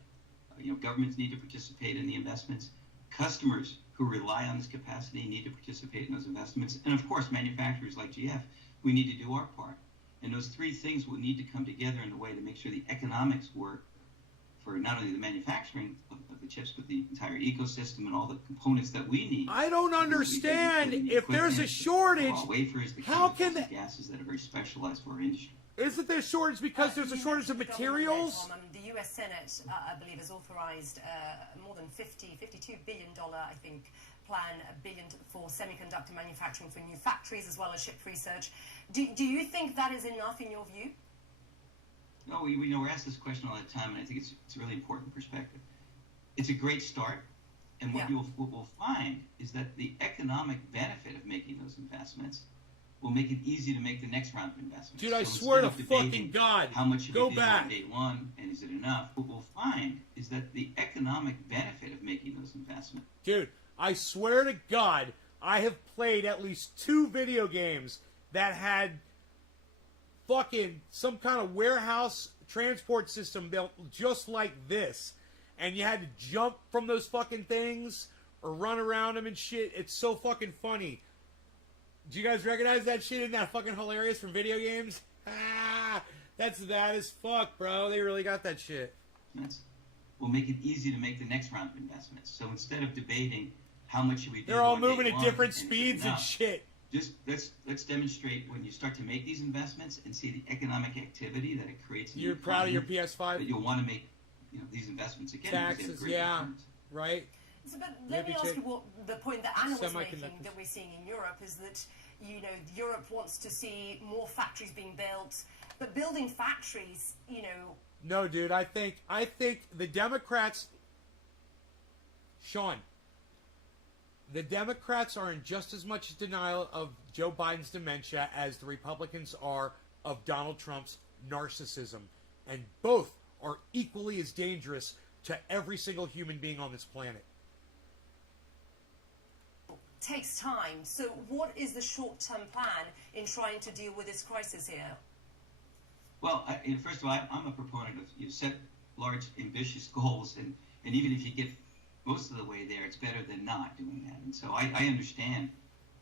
Governments need to participate in the investments. Customers who rely on this capacity need to participate in those investments. And of course, manufacturers like GF, we need to do our part. And those three things will need to come together in a way to make sure the economics work for not only the manufacturing of the chips, but the entire ecosystem and all the components that we need. I don't understand. If there's a shortage, wafers, the how can the gases that are very specialized for our industry? Isn't there a shortage because there's a shortage of materials? The U.S. Senate, I believe, has authorized more than $52 billion, I think, plan $1 billion for semiconductor manufacturing for new factories as well as chip research. Do you think that is enough in your view? No, we're asked this question all the time, and I think it's a really important perspective. It's a great start, and what we'll find is that the economic benefit of making those investments will make it easy to make the next round of investments. Dude, I swear to fucking God, how much should go we do back. on day one, and is it enough? What we'll find is that the economic benefit of making those investments. Dude, I swear to God, I have played at least 2 video games that had fucking some kind of warehouse transport system built just like this, and you had to jump from those fucking things or run around them and shit. It's so fucking funny. Do you guys recognize that shit? Isn't that fucking hilarious from video games? Ah, that's bad as fuck, bro. They really got that shit. Will make it easy to make the next round of investments. So instead of debating how much should we do, they're all moving at different speeds and shit. Just let's demonstrate when you start to make these investments and see the economic activity that it creates. You're proud of your PS5? That you'll want to make these investments again. Taxes, yeah, returns. Right. So, but let me ask you what the point that Anna was making that we're seeing in Europe is that Europe wants to see more factories being built, but building factories, No, dude, I think the Democrats, Sean, the Democrats are in just as much denial of Joe Biden's dementia as the Republicans are of Donald Trump's narcissism. And both are equally as dangerous to every single human being on this planet. Takes time. So what is the short-term plan in trying to deal with this crisis here? Well, first of all, I'm a proponent of you set large, ambitious goals, and even if you get most of the way there, it's better than not doing that. And so I understand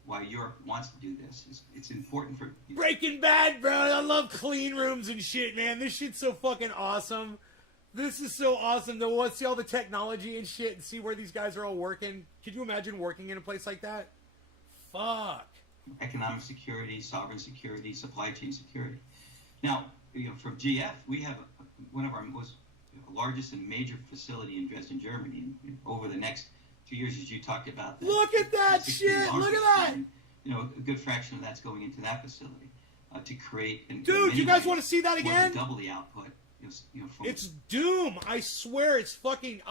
why Europe wants to do this. It's important for Breaking Bad, bro. I love clean rooms and shit, man. This shit's so fucking awesome. This is so awesome to see all the technology and shit and see where these guys are all working. Could you imagine working in a place like that? Fuck. economic security, sovereign security, supply chain security. Now, from GF, we have one of our most largest and major facility in Dresden, Germany. And over the next 2 years, as you talked about, Look at that shit! Look at that! A good fraction of that's going into that facility to create. And dude, you guys want to see that more again? than double the output. It's Doom. I swear, it's fucking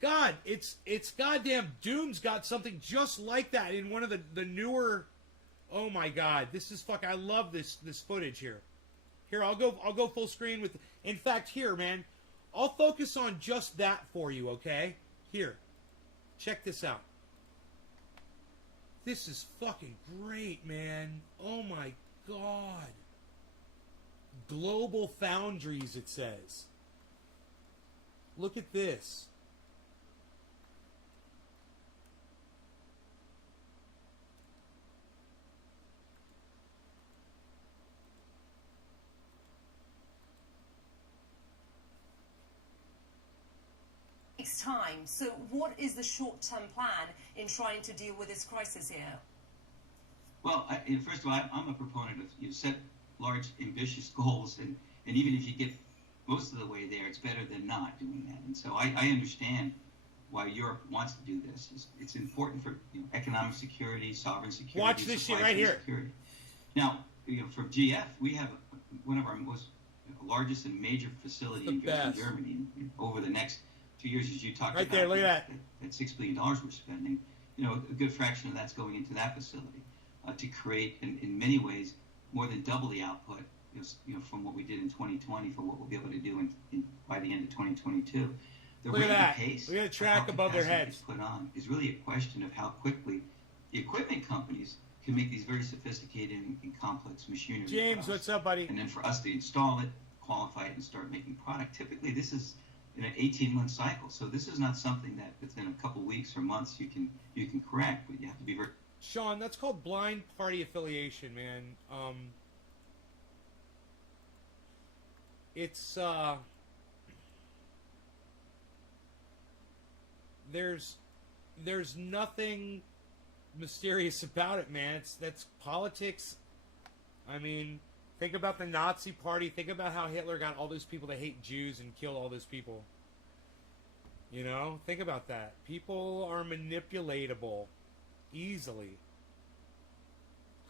God, it's goddamn Doom's got something just like that in one of the newer. Oh my God, this is fuck. I love this footage here. Here, I'll go full screen with. In fact, here, man, I'll focus on just that for you. Okay, here, check this out. This is fucking great, man. Oh my God. Global Foundries, it says. Look at this. Takes time. So what is the short-term plan in trying to deal with this crisis here? Well, first of all, I'm a proponent of set large, ambitious goals, and even if you get most of the way there, it's better than not doing that. And so I understand why Europe wants to do this. It's important for economic security, sovereign security. Watch this shit right here. Security. Now, from GF, we have one of our most largest and major facility in Dresden, Germany. And over the next 2 years, as you talked right about, there, look at that $6 billion we're spending, a good fraction of that's going into that facility to create, in many ways, more than double the output, from what we did in 2020 for what we'll be able to do by the end of 2022. The Look at rate that. of pace, Look at the track above their heads. put on is really a question of how quickly the equipment companies can make these very sophisticated and complex machinery. James, what's up, buddy? And then for us to install it, qualify it, and start making product. Typically, this is in an 18-month cycle. So this is not something that within a couple weeks or months you can correct, but you have to be very. Sean, that's called blind party affiliation, man. It's there's nothing mysterious about it, man. That's politics. I mean, think about the Nazi Party. Think about how Hitler got all those people that hate Jews and killed all those people. Think about that. People are manipulatable easily.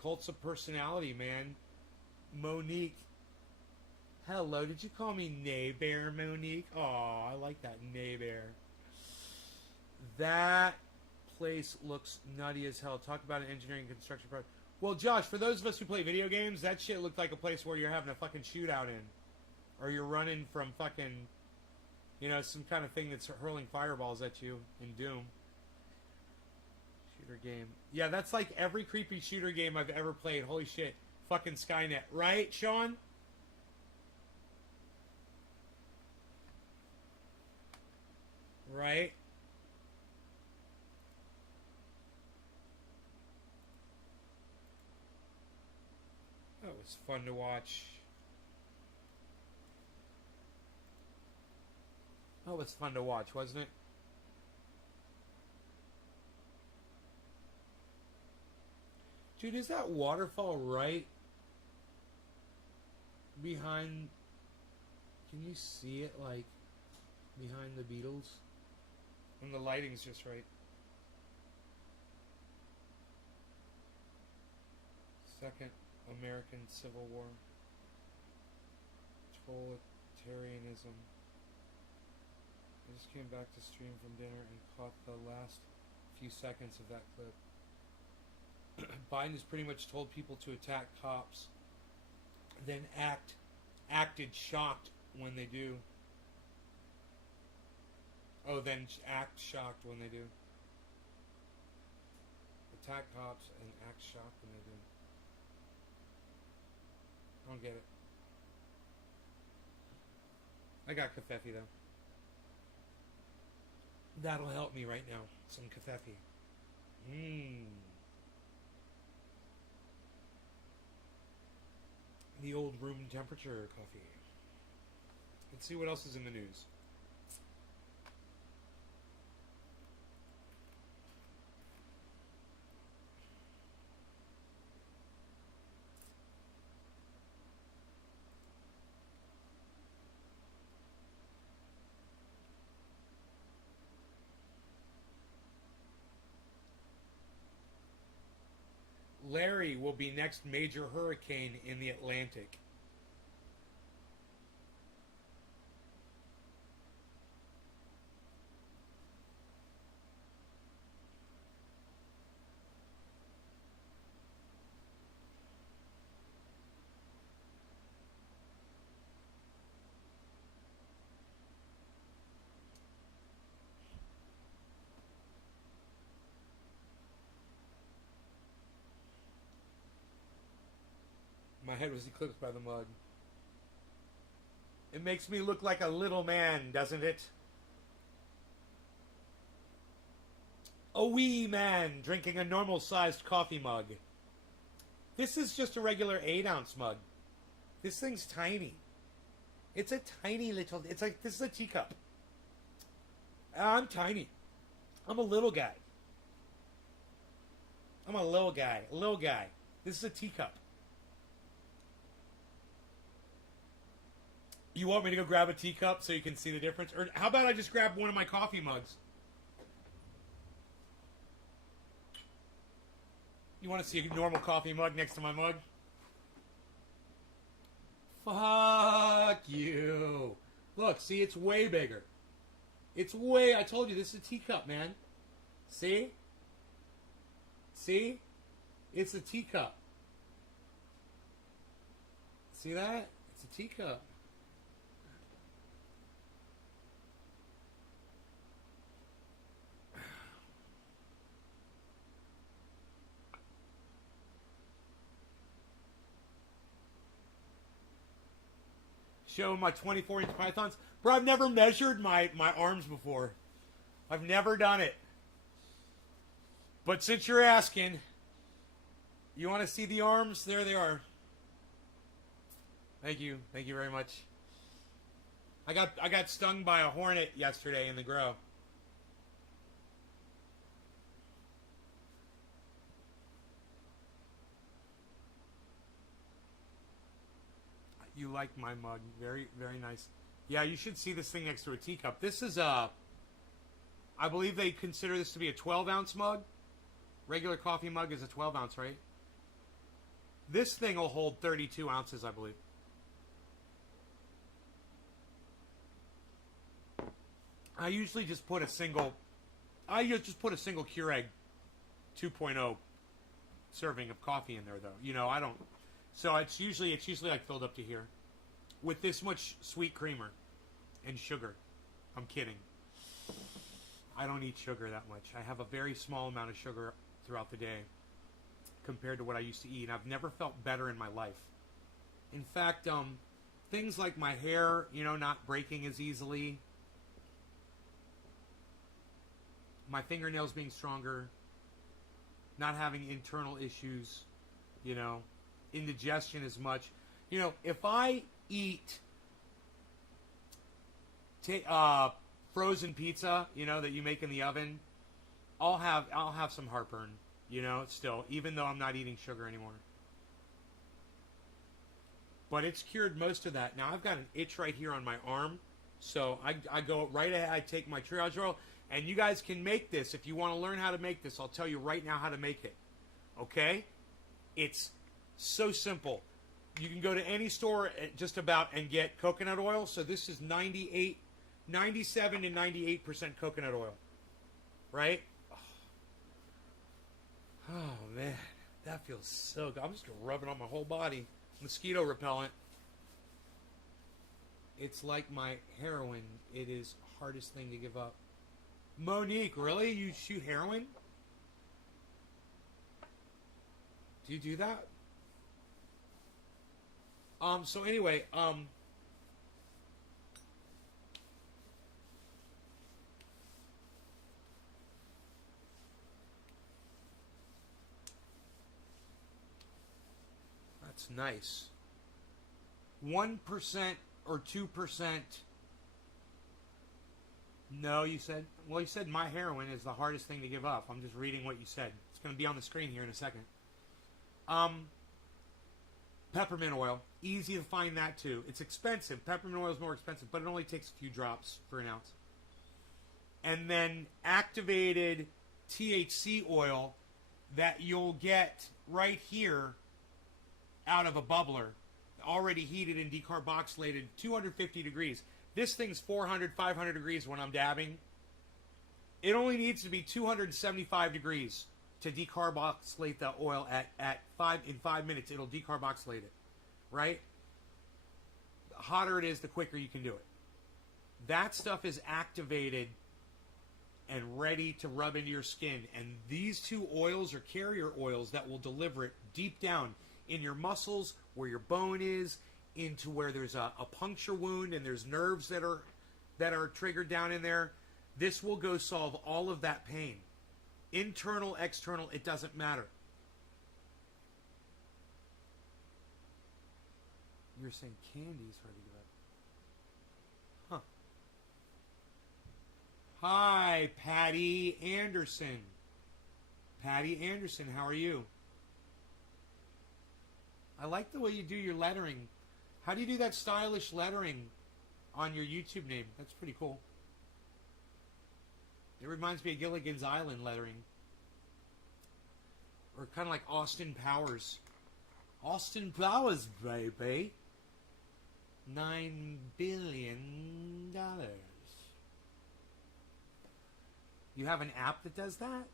Cults of personality, man. Monique. Hello, did you call me Neighbor, Monique? Aw, I like that, Neighbor. That place looks nutty as hell. Talk about an engineering construction project. Well, Josh, for those of us who play video games, that shit looked like a place where you're having a fucking shootout in. Or you're running from fucking, some kind of thing that's hurling fireballs at you in Doom. Shooter game. Yeah, that's like every creepy shooter game I've ever played. Holy shit. Fucking Skynet. Right, Sean? Right? That was fun to watch. That was fun to watch, wasn't it? Dude, is that waterfall right behind... Can you see it, like, behind the Beatles? And the lighting's just right. Second American Civil War. Totalitarianism. I just came back to stream from dinner and caught the last few seconds of that clip. Biden has pretty much told people to attack cops, then acted shocked when they do. Oh, then act shocked when they do. Attack cops and act shocked when they do. I don't get it. I got Covfefe though. That'll help me right now. Some Covfefe. The old room temperature coffee. Let's see what else is in the news. Larry will be next major hurricane in the Atlantic. My head was eclipsed by the mug. It makes me look like a little man, doesn't it? A wee man drinking a normal-sized coffee mug. This is just a regular 8-ounce mug. This thing's tiny. It's a tiny little... It's like, this is a teacup. I'm tiny. I'm a little guy. I'm a little guy. A little guy. This is a teacup. You want me to go grab a teacup so you can see the difference? Or how about I just grab one of my coffee mugs? You want to see a normal coffee mug next to my mug? Fuck you. Look, see, it's way bigger. It's way... I told you, this is a teacup, man. See? See? It's a teacup. See that? It's a teacup. Show my 24-inch pythons. Bro, I've never measured my arms before. I've never done it. But since you're asking, you want to see the arms? There they are. Thank you. Thank you very much. I got stung by a hornet yesterday in the grow. You like my mug. Very, very nice. Yeah, you should see this thing next to a teacup. This is a... I believe they consider this to be a 12-ounce mug. Regular coffee mug is a 12-ounce, right? This thing will hold 32 ounces, I believe. I usually just put a single... I just put a single Keurig 2.0 serving of coffee in there, though. You know, I don't... So it's usually like filled up to here. With this much sweet creamer and sugar. I'm kidding. I don't eat sugar that much. I have a very small amount of sugar throughout the day compared to what I used to eat. I've never felt better in my life. In fact, things like my hair, you know, not breaking as easily. My fingernails being stronger. Not having internal issues, you know. Indigestion as much. You know, if I eat frozen pizza, you know, that you make in the oven, I'll have some heartburn, you know, still, even though I'm not eating sugar anymore. But it's cured most of that. Now I've got an itch right here on my arm, so I go right ahead, I take my triage oil, and you guys can make this. If you want to learn how to make this, I'll tell you right now how to make it. Okay? It's so simple. You can go to any store just about and get coconut oil. So this is 97 to 98% coconut oil. Right? Oh, man. That feels so good. I'm just going to rub it on my whole body. Mosquito repellent. It's like my heroin. It is the hardest thing to give up. Monique, really? You shoot heroin? Do you do that? So anyway, that's nice. 1% or 2%. No, you said. Well, you said my heroin is the hardest thing to give up. I'm just reading what you said. It's going to be on the screen here in a second. Peppermint oil. Easy to find that too. It's expensive. Peppermint oil is more expensive, but it only takes a few drops for an ounce. And then activated THC oil that you'll get right here out of a bubbler, already heated and decarboxylated, 250 degrees. This thing's 400, 500 degrees when I'm dabbing. It only needs to be 275 degrees to decarboxylate the oil in 5 minutes. It'll decarboxylate it, right? The hotter it is, the quicker you can do it. That stuff is activated and ready to rub into your skin. And these two oils are carrier oils that will deliver it deep down in your muscles, where your bone is, into where there's a puncture wound and there's nerves that are triggered down in there. This will go solve all of that pain. Internal, external, it doesn't matter. You're saying candy's hard to give up. Huh. Hi, Patty Anderson. Patty Anderson, how are you? I like the way you do your lettering. How do you do that stylish lettering on your YouTube name? That's pretty cool. It reminds me of Gilligan's Island lettering. Or kind of like Austin Powers. Austin Powers, baby. $9 billion. You have an app that does that?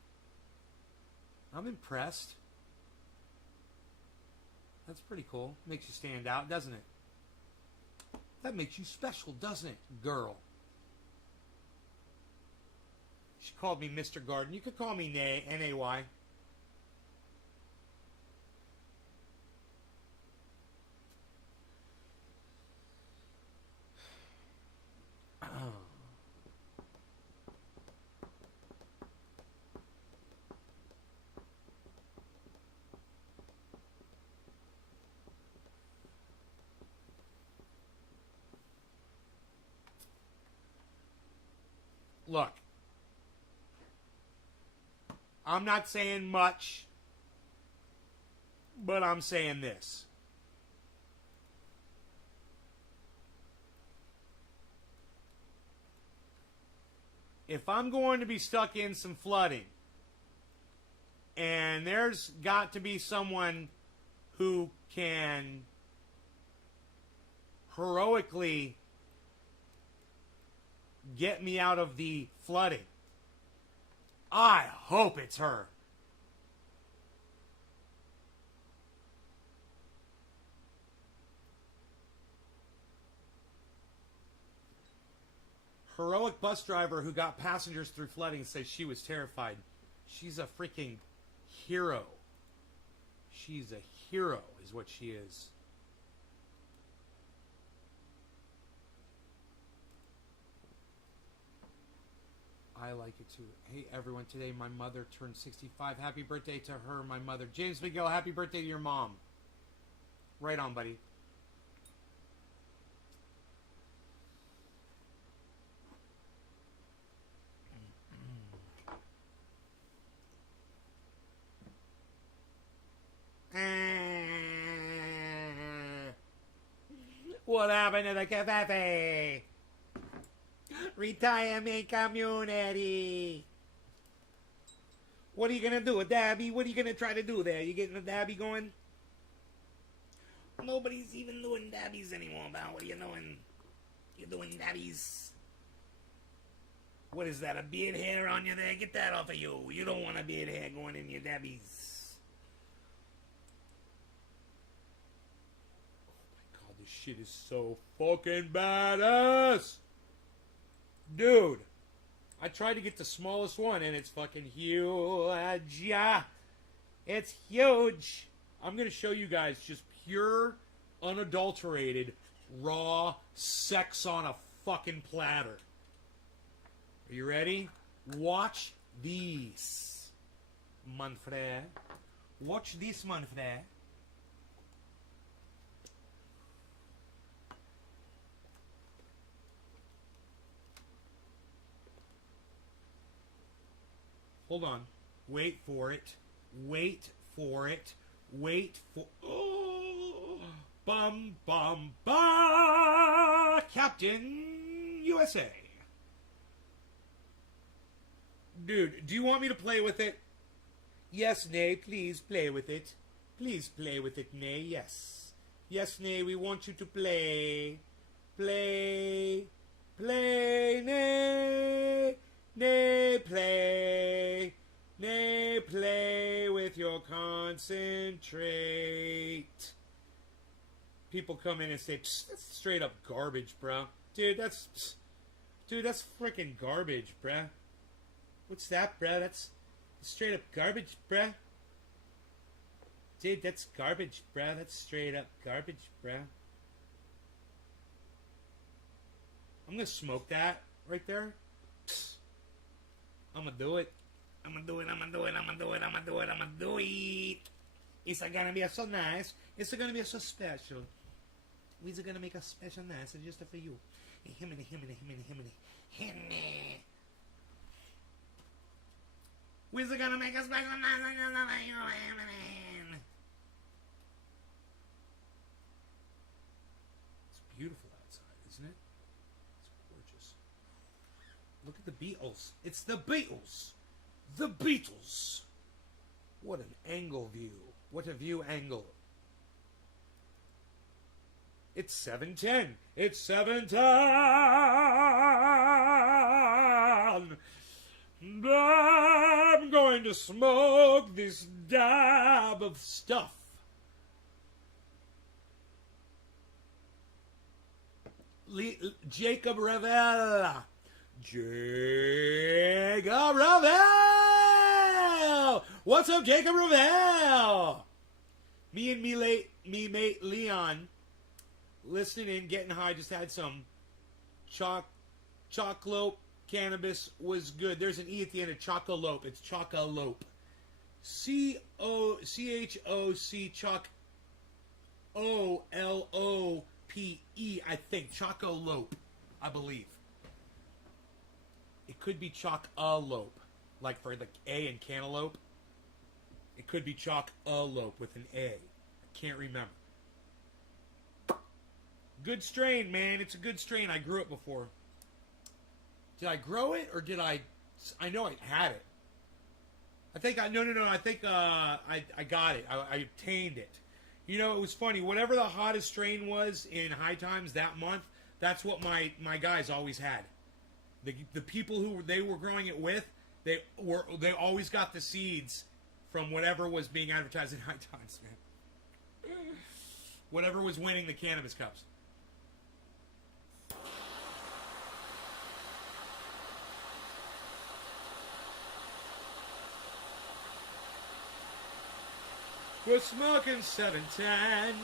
I'm impressed. That's pretty cool. Makes you stand out, doesn't it? That makes you special, doesn't it, girl? She called me Mr. Garden. You could call me N-A-Y. Look, I'm not saying much, but I'm saying this. If I'm going to be stuck in some flooding, and there's got to be someone who can heroically get me out of the flooding, I hope it's her. Heroic bus driver who got passengers through flooding says she was terrified. She's a freaking hero. She's a hero is what she is. I like it too. Hey everyone, today my mother turned 65. Happy birthday to her, my mother. James Miguel, happy birthday to your mom. Right on, buddy. What happened to the cafe? Retirement community. What are you gonna do, a dabby? What are you gonna try to do there? You getting a dabby going? Nobody's even doing dabbies anymore, pal. What are you doing? You're doing dabbies. What is that, a beard hair on you there? Get that off of you. You don't want a beard hair going in your dabbies. Oh my god, this shit is so fucking badass. Dude, I tried to get the smallest one and it's fucking huge. Yeah, it's huge. I'm going to show you guys just pure, unadulterated, raw sex on a fucking platter. Are you ready? Watch these, mon frère. Watch this, mon frère. Hold on. Wait for it. Wait for it. Wait for... Oh! Bum, bum, ba! Captain USA. Dude, do you want me to play with it? Yes, nay, please play with it. Please play with it, nay, yes. Yes, nay, we want you to play. Play. Play, nay. Nay, play. Nay, play with your concentrate. People come in and say, that's straight up garbage, bro. Dude, that's freaking garbage, bruh. What's that, bruh? That's straight up garbage, bruh. Dude, that's garbage, bruh. That's straight up garbage, bruh. I'm gonna smoke that right there. I'm gonna do it. I'm gonna do it. I'm gonna do it. I'm gonna do it. I'm gonna do it. I'm gonna do it. It's gonna be so nice. It's gonna be so special. We're gonna make a special nice just for you. Himiny. We're gonna make a special nice just for you. It's beautiful outside, isn't it? It's gorgeous. Look at the Beatles. It's the Beatles. The Beatles. What an angle view. What a view angle. It's 7:10. It's 7:10. I'm going to smoke this dab of stuff. Jacob Ravel. Jacob Ravel! What's up, Jacob Ravel? Me and me mate Leon, listening in, getting high, just had some chocolate cannabis, was good. There's an E at the end of chocolope. It's chocolope. C-O-C-H-O-C choc O-L-O-P-E, I think. Chocolope, I believe. It could be choc-a-lope, like for the A in cantaloupe. It could be choc-a-lope with an A. I can't remember. Good strain, man. It's a good strain. I grew it before. Did I grow it or did I know I had it. I think I got it. I obtained it. You know, it was funny. Whatever the hottest strain was in High Times that month, that's what my guys always had. The people who they were growing it with, they always got the seeds from whatever was being advertised in High Times, man. Whatever was winning the cannabis cups. We're smoking 710.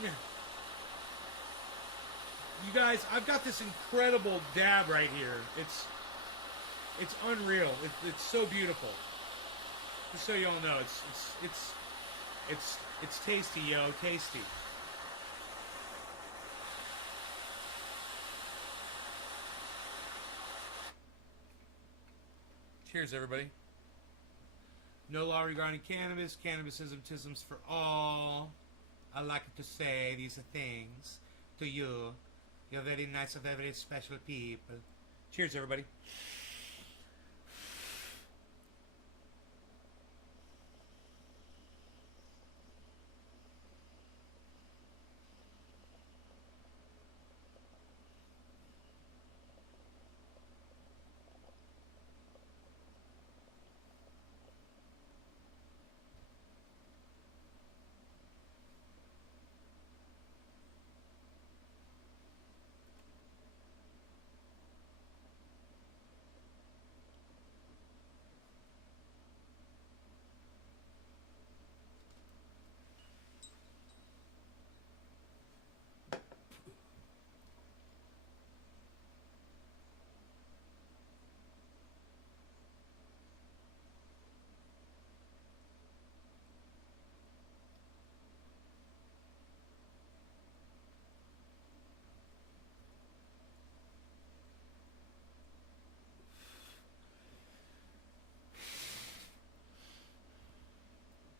You guys, I've got this incredible dab right here. It's unreal. It's so beautiful. Just so you all know, it's tasty, yo, tasty. Cheers, everybody. No law regarding cannabis. Cannabisism, tisms for all. I like to say these things to you. You're very nice and very special people. Cheers, everybody.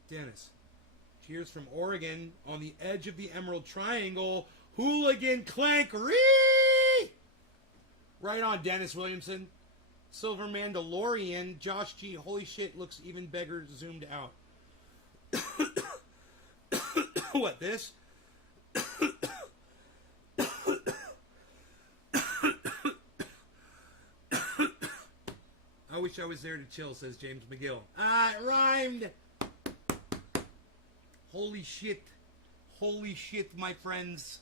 Dennis. Cheers from Oregon on the edge of the Emerald Triangle. Hooligan Clankery! Right on, Dennis Williamson. Silver Mandalorian. Josh G. Holy shit, looks even bigger zoomed out. What, this? I wish I was there to chill, says James McGill. Ah, it rhymed! Holy shit. Holy shit, my friends.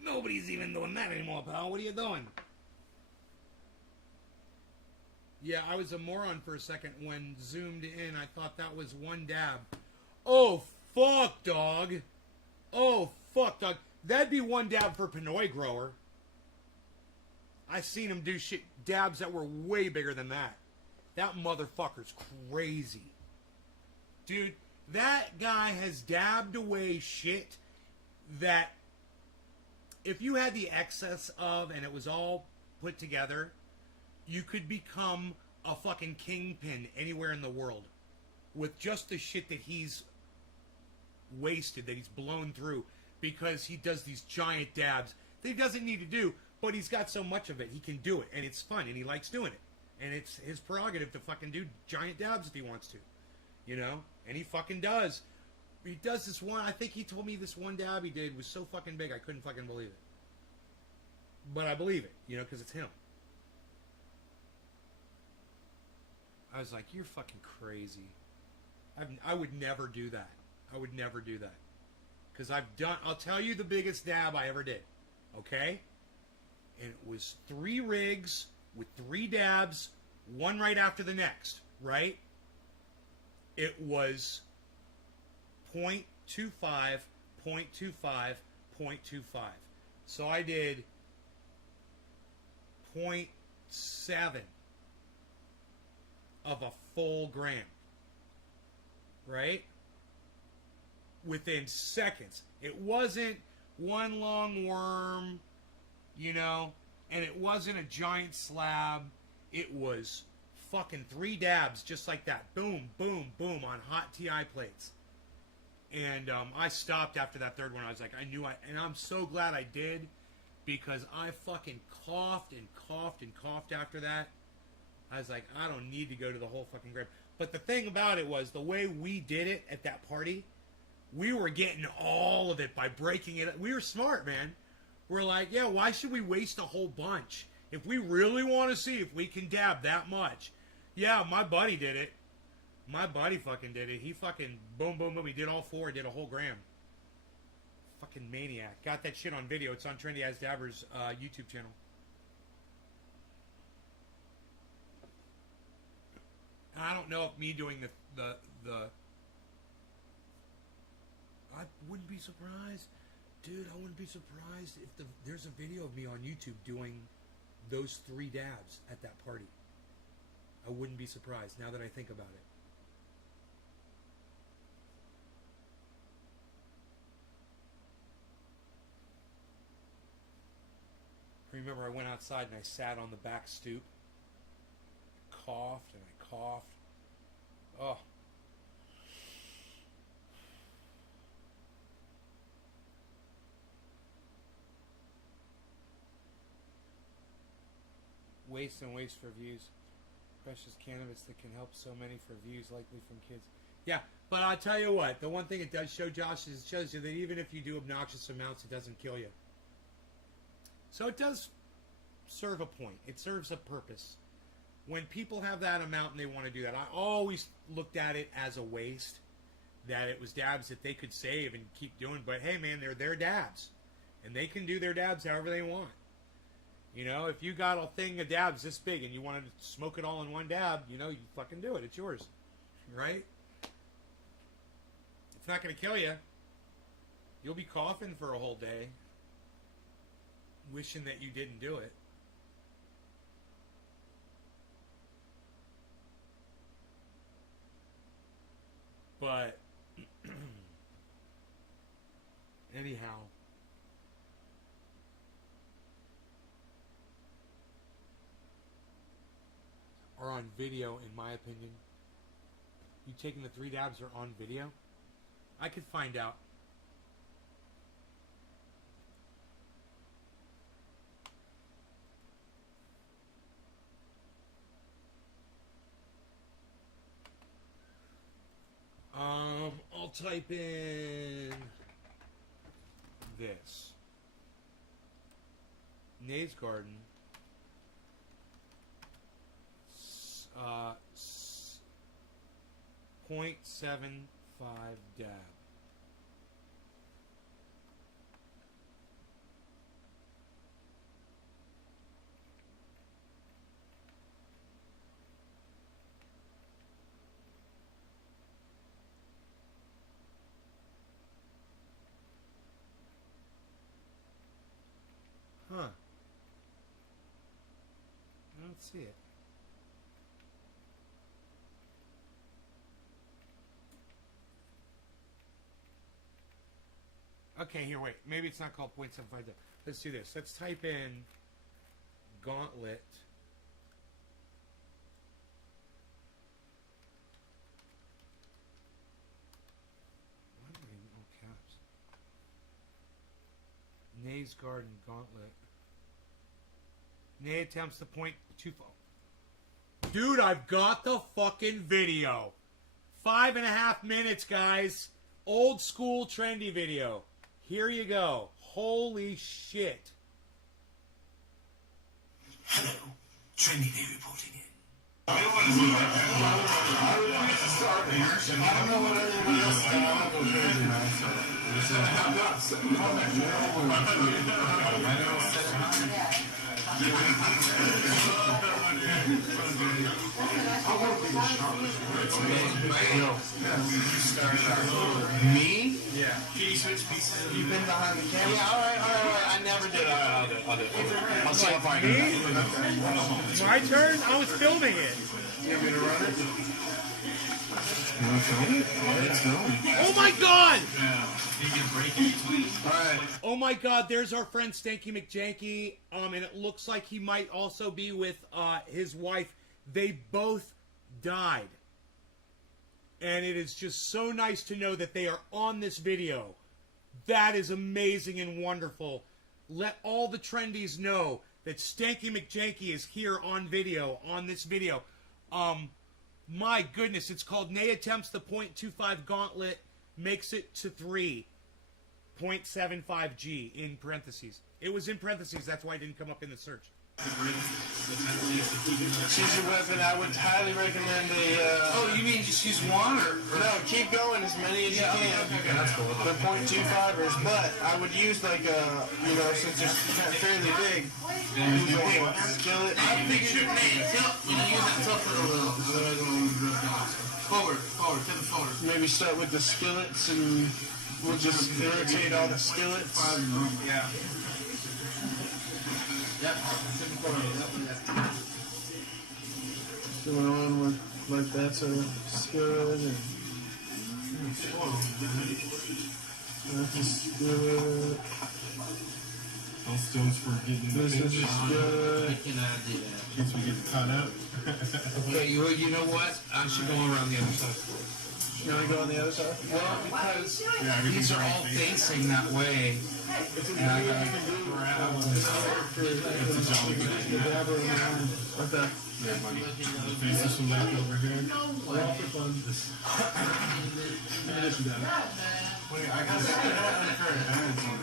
Nobody's even doing that anymore, pal. What are you doing? Yeah, I was a moron for a second when zoomed in. I thought that was one dab. Oh, fuck, dog. Oh, fuck, dog. That'd be one dab for Pinoy Grower. I seen him do shit, dabs that were way bigger than that. That motherfucker's crazy. Dude, that guy has dabbed away shit that if you had the excess of and it was all put together, you could become a fucking kingpin anywhere in the world with just the shit that he's wasted, that he's blown through, because he does these giant dabs that he doesn't need to do, but he's got so much of it, he can do it, and it's fun, and he likes doing it. And it's his prerogative to fucking do giant dabs if he wants to, you know? And he fucking does. He does this one, I think he told me this one dab he did was so fucking big, I couldn't fucking believe it. But I believe it, you know, because it's him. I was like, you're fucking crazy. I would never do that. I would never do that. Because I'll tell you the biggest dab I ever did. Okay? And it was 3 rigs with 3 dabs, one right after the next, right? It was 0.25, 0.25, 0.25. So I did 0.7 of a full gram, right? Within seconds. It wasn't one long worm, you know, and it wasn't a giant slab. It was fucking 3 dabs just like that. Boom, boom, boom on hot TI plates. And I stopped after that third one. I was like, and I'm so glad I did, because I fucking coughed and coughed and coughed after that. I was like, I don't need to go to the whole fucking gram. But the thing about it was, the way we did it at that party, we were getting all of it by breaking it. We were smart, man. We're like, yeah, why should we waste a whole bunch? If we really want to see if we can dab that much. Yeah, my buddy did it. My buddy fucking did it. He fucking boom, boom, boom. He did all 4. Did a whole gram. Fucking maniac. Got that shit on video. It's on Trendy As Dabber's YouTube channel. I don't know if me doing the I wouldn't be surprised. Dude, I wouldn't be surprised if there's a video of me on YouTube doing those 3 dabs at that party. I wouldn't be surprised now that I think about it. Remember, I went outside and I sat on the back stoop, coughed and I coughed. Oh. Waste and waste for views. Precious cannabis that can help so many for views, likely from kids. Yeah, but I'll tell you what, the one thing it does show, Josh, is it shows you that even if you do obnoxious amounts, it doesn't kill you. So it does serve a point. It serves a purpose. When people have that amount and they want to do that, I always looked at it as a waste, that it was dabs that they could save and keep doing. But hey, man, they're their dabs, and they can do their dabs however they want. You know, if you got a thing of dabs this big and you wanted to smoke it all in one dab, you know, you fucking do it. It's yours, right? It's not going to kill you. You'll be coughing for a whole day, wishing that you didn't do it. But anyhow, are on video, in my opinion. You taking the 3 dabs are on video? I could find out. I'll type in this. Nays Garden. 0.75 dab. Huh. I don't see it. Okay, here, wait. Maybe it's not called 0.75. Let's do this. Let's type in Gauntlet. Why do I even all caps? Nays Garden Gauntlet. Nay attempts to point too far. Dude, I've got the fucking video. 5.5 minutes, guys. Old school trendy video. Here you go. Holy shit. Hello, Trendy Day reporting in. I don't know what everybody else is doing. I'm gonna go crazy now. Me? Yeah. Can you switch pieces? You've been behind the camera? Yeah, all right. I never did. I'll do it. I'll see how far I can. My turn? I was filming it. You want me to run it? Let's go. Oh my god! You can break it between. Alright. Oh my god, there's our friend Stanky McJanky. And it looks like he might also be with his wife. They both died. And it is just so nice to know that they are on this video. That is amazing and wonderful. Let all the trendies know that Stanky McJanky is here on video, on this video. My goodness, it's called Nay Attempts the .25 Gauntlet, makes it to 3.75 G in parentheses. It was in parentheses, that's why it didn't come up in the search. Choose your weapon. I would highly recommend a. Oh, you mean just use one or? No, keep going as many as you can. Okay, that's cool. The .25ers, but I would use like a, since it's fairly big, use a big skillet. I figured your name. Use that tougher forward, to the forward. Maybe start with the skillets and we'll just irritate all the skillets. Yeah. Yep. Going on with like that's a skillet and that's a skillet. Those stones for getting the This is a fish. I skillet. cannot do that. In case we get caught up. Okay, you know what? I should go around the other side. You want to go on the other side? Well, because Yeah, these are all facing that way. And I gotta Okay. Faces from left over here.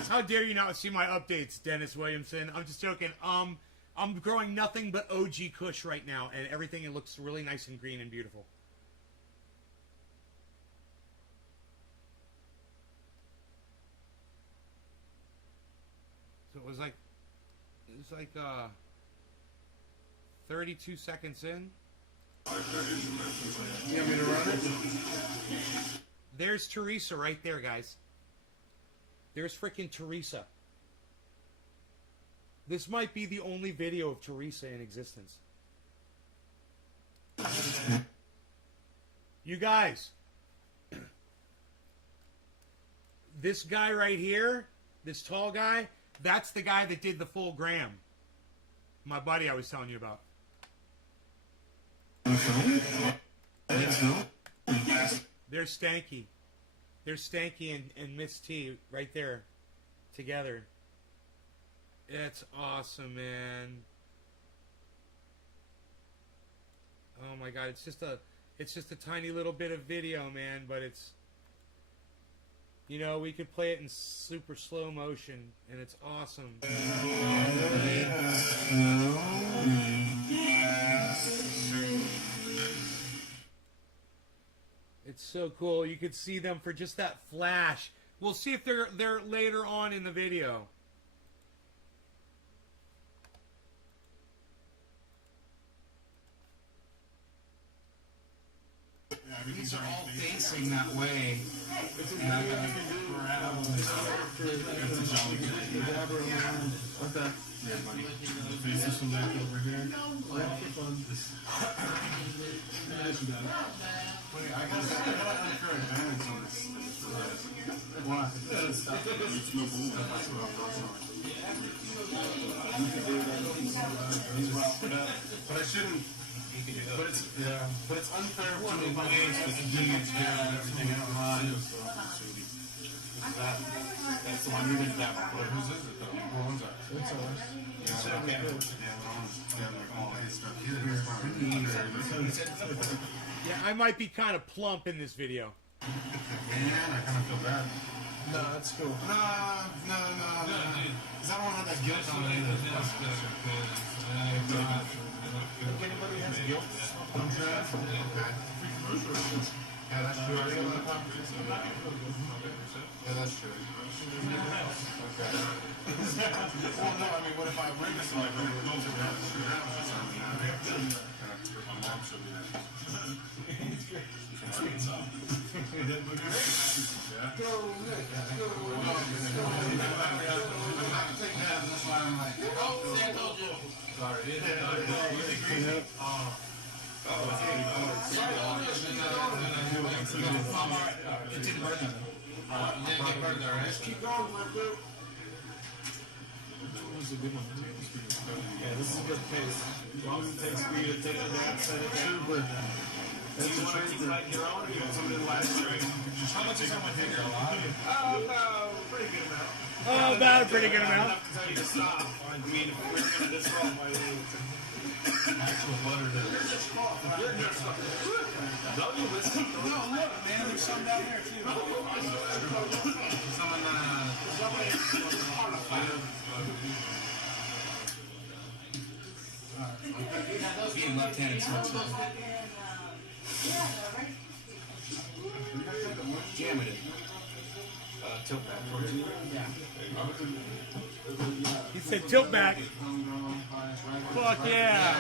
How dare you not see my updates, Dennis Williamson? I'm just joking. I'm growing nothing but OG Kush right now, and everything it looks really nice and green and beautiful. So it was like 32 seconds in. You want me to run it? There's Teresa right there, guys. There's freaking Teresa. This might be the only video of Teresa in existence. You guys, this guy right here, this tall guy, that's the guy that did the full gram. My buddy I was telling you about. There's Stanky. There's Stanky and Miss T right there together. It's awesome, man. Oh my god, it's just a tiny little bit of video, man, but it's, you know, we could play it in super slow motion and it's awesome. It's so cool. You could see them for just that flash. We'll see if they're later on in the video. These are all facing that way. And I gotta grab them. That's a jolly good. Okay. Yeah, buddy. Faces from back over here. Wait, I got an unfair advantage on this. Why? It's no bull. That's what I'm talking about. But I shouldn't. But it's unfair for the ways to continue to get everything out line. That's the one you did that one. Whose is it though? What one's that? It's ours. Yeah, okay. Yeah, like all his stuff here. Yeah, I might be kind of plump in this video. Man, I kind of feel bad. No, that's cool. No. Because I don't have that guilt on me. If anybody has guilt on trash, yeah, that's true. Yeah, that's true. Okay. Well, no, I mean, what if I bring this one? My mom showed me that. It didn't burn them. You didn't get burned there, right? Just keep going, Ripper. That was a good one, too. Yeah, this is a good pace. As long as it takes me to take it down, set it down. Do you want to keep writing your own, or you want somebody to last year? How much is on my finger? A lot? About a pretty good amount. Oh, about a pretty good amount. Enough to tell you to stop. I mean, if we were going to disroll my actual butter to... No, you listen. No, look, man, there's some down there, too. Being left-handed, so jam it in. Tilt back towards you. He said tilt back. Fuck yeah.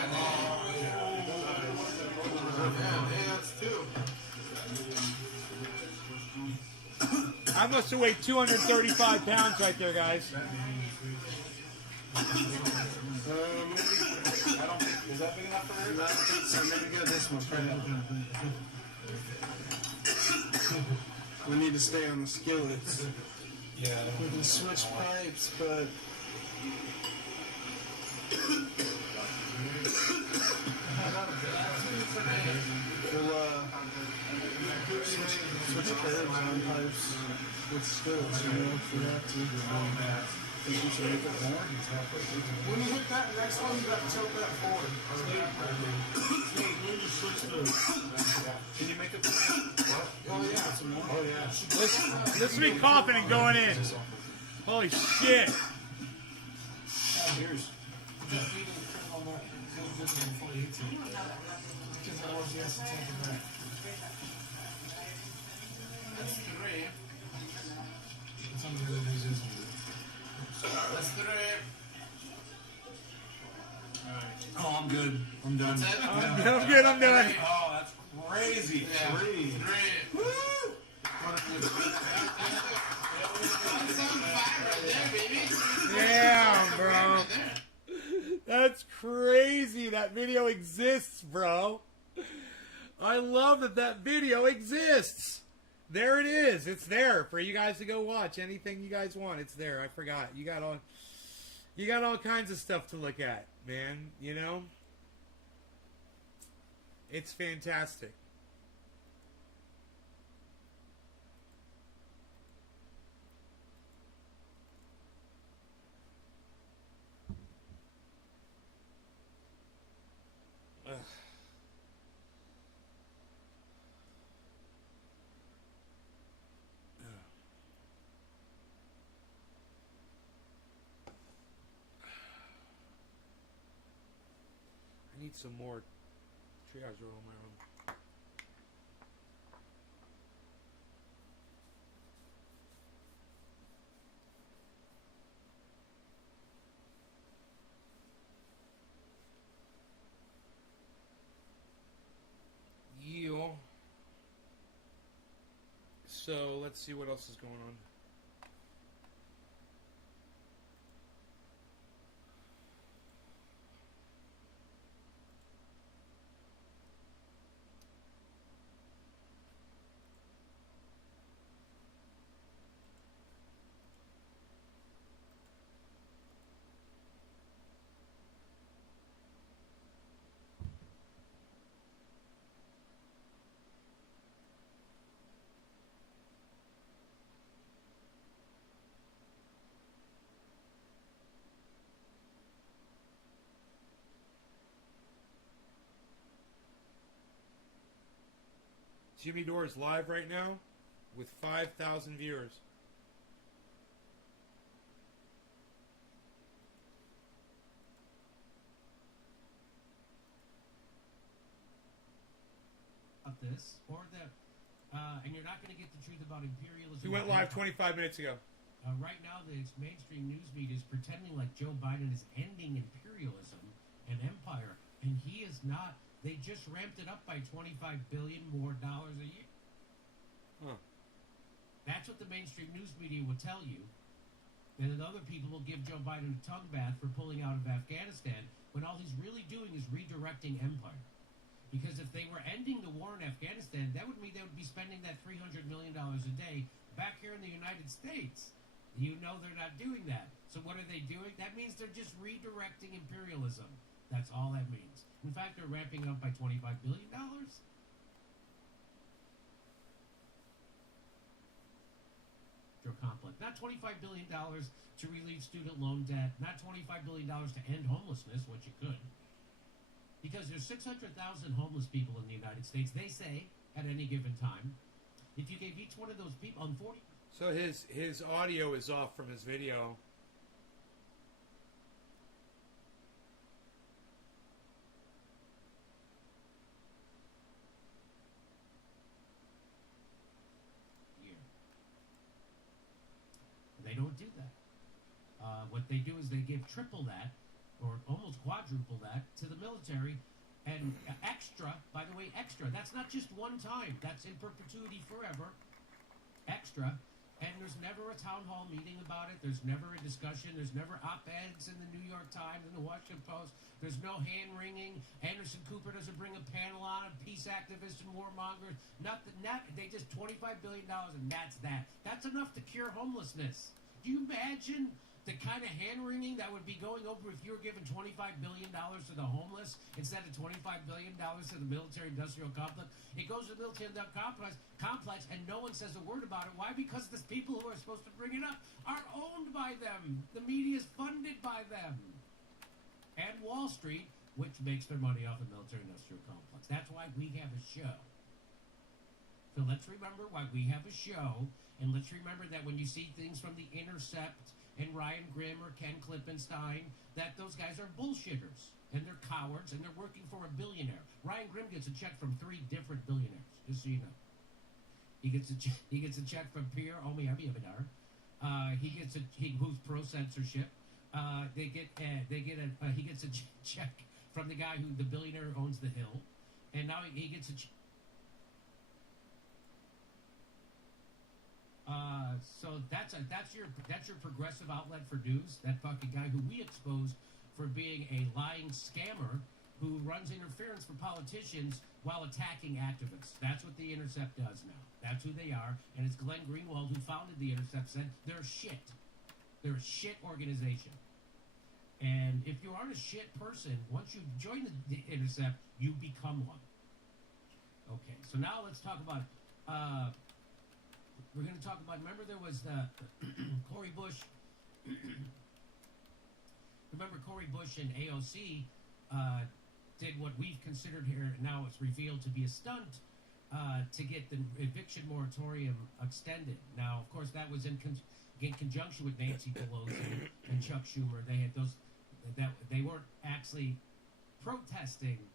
I must have weighed 235 pounds right there, guys. Is that big enough for her? I don't think so. Maybe go this one. We need to stay on the skillets. Yeah. We can switch pipes, but... We'll switch curves on pipes with skillets, you know, if we have to. Think we should make it more? When you hit that next one, you got to tilt that forward. Can you make it? What? Oh, yeah. Some more. Oh, yeah. Listen to me coughing and going in. Holy shit. Here's. That's three. That's three. Oh, I'm good. I'm done. I'm good, I'm done. Oh, that's crazy. Yeah. Three. Woo! Damn, bro. That's crazy. That video exists, bro. I love that that video exists. There it is. It's there for you guys to go watch. Anything you guys want, it's there. I forgot. You got all kinds of stuff to look at, man. You know? It's fantastic. Ugh. I need some more triage roll in my room. Yeah. So let's see what else is going on. Jimmy Dore is live right now with 5,000 viewers. About this, or that, and you're not going to get the truth about imperialism. He went live 25 minutes ago. Right now, the mainstream news media is pretending like Joe Biden is ending imperialism and empire, and he is not. They just ramped it up by $25 billion more a year. Huh. That's what the mainstream news media will tell you. And then other people will give Joe Biden a tongue bath for pulling out of Afghanistan when all he's really doing is redirecting empire. Because if they were ending the war in Afghanistan, that would mean they would be spending that $300 million a day back here in the United States. You know they're not doing that. So what are they doing? That means they're just redirecting imperialism. That's all that means. In fact, they're ramping up by $25 billion. Complex. Not $25 billion to relieve student loan debt. Not $25 billion to end homelessness, which you could. Because there's 600,000 homeless people in the United States, they say, at any given time. If you gave each one of those people on 40... So his audio is off from his video. They don't do that. What they do is they give triple that, or almost quadruple that, to the military, and extra, by the way, extra. That's not just one time. That's in perpetuity forever. Extra. And there's never a town hall meeting about it. There's never a discussion. There's never op-eds in the New York Times and the Washington Post. There's no hand-wringing. Anderson Cooper doesn't bring a panel on of peace activists and warmongers. Nothing. They just $25 billion, and that's that. That's enough to cure homelessness. Do you imagine the kind of hand-wringing that would be going over if you were giving $25 billion to the homeless instead of $25 billion to the military-industrial complex? It goes to the military-industrial complex, and no one says a word about it. Why? Because the people who are supposed to bring it up are owned by them. The media is funded by them. And Wall Street, which makes their money off the military-industrial complex. That's why we have a show. So let's remember why we have a show, and let's remember that when you see things from The Intercept and Ryan Grimm or Ken Klippenstein, that those guys are bullshitters, and they're cowards, and they're working for a billionaire. Ryan Grimm gets a check from 3 different billionaires, just so you know. He gets a check from Pierre Omi Abiyabadar. Who's pro censorship. He gets a check from the guy the billionaire who owns the Hill, and now he gets a So that's your progressive outlet for news. That fucking guy who we exposed for being a lying scammer who runs interference for politicians while attacking activists. That's what The Intercept does now. That's who they are. And it's Glenn Greenwald, who founded The Intercept, said they're shit. They're a shit organization. And if you aren't a shit person, once you join the Intercept, you become one. Okay, so now let's talk about... we're going to talk about... Remember there was Cori Bush... Remember Cori Bush and AOC did what we've considered here, now it's revealed to be a stunt, to get the eviction moratorium extended. Now, of course, that was in conjunction with Nancy Pelosi and Chuck Schumer. They had those... that they weren't actually protesting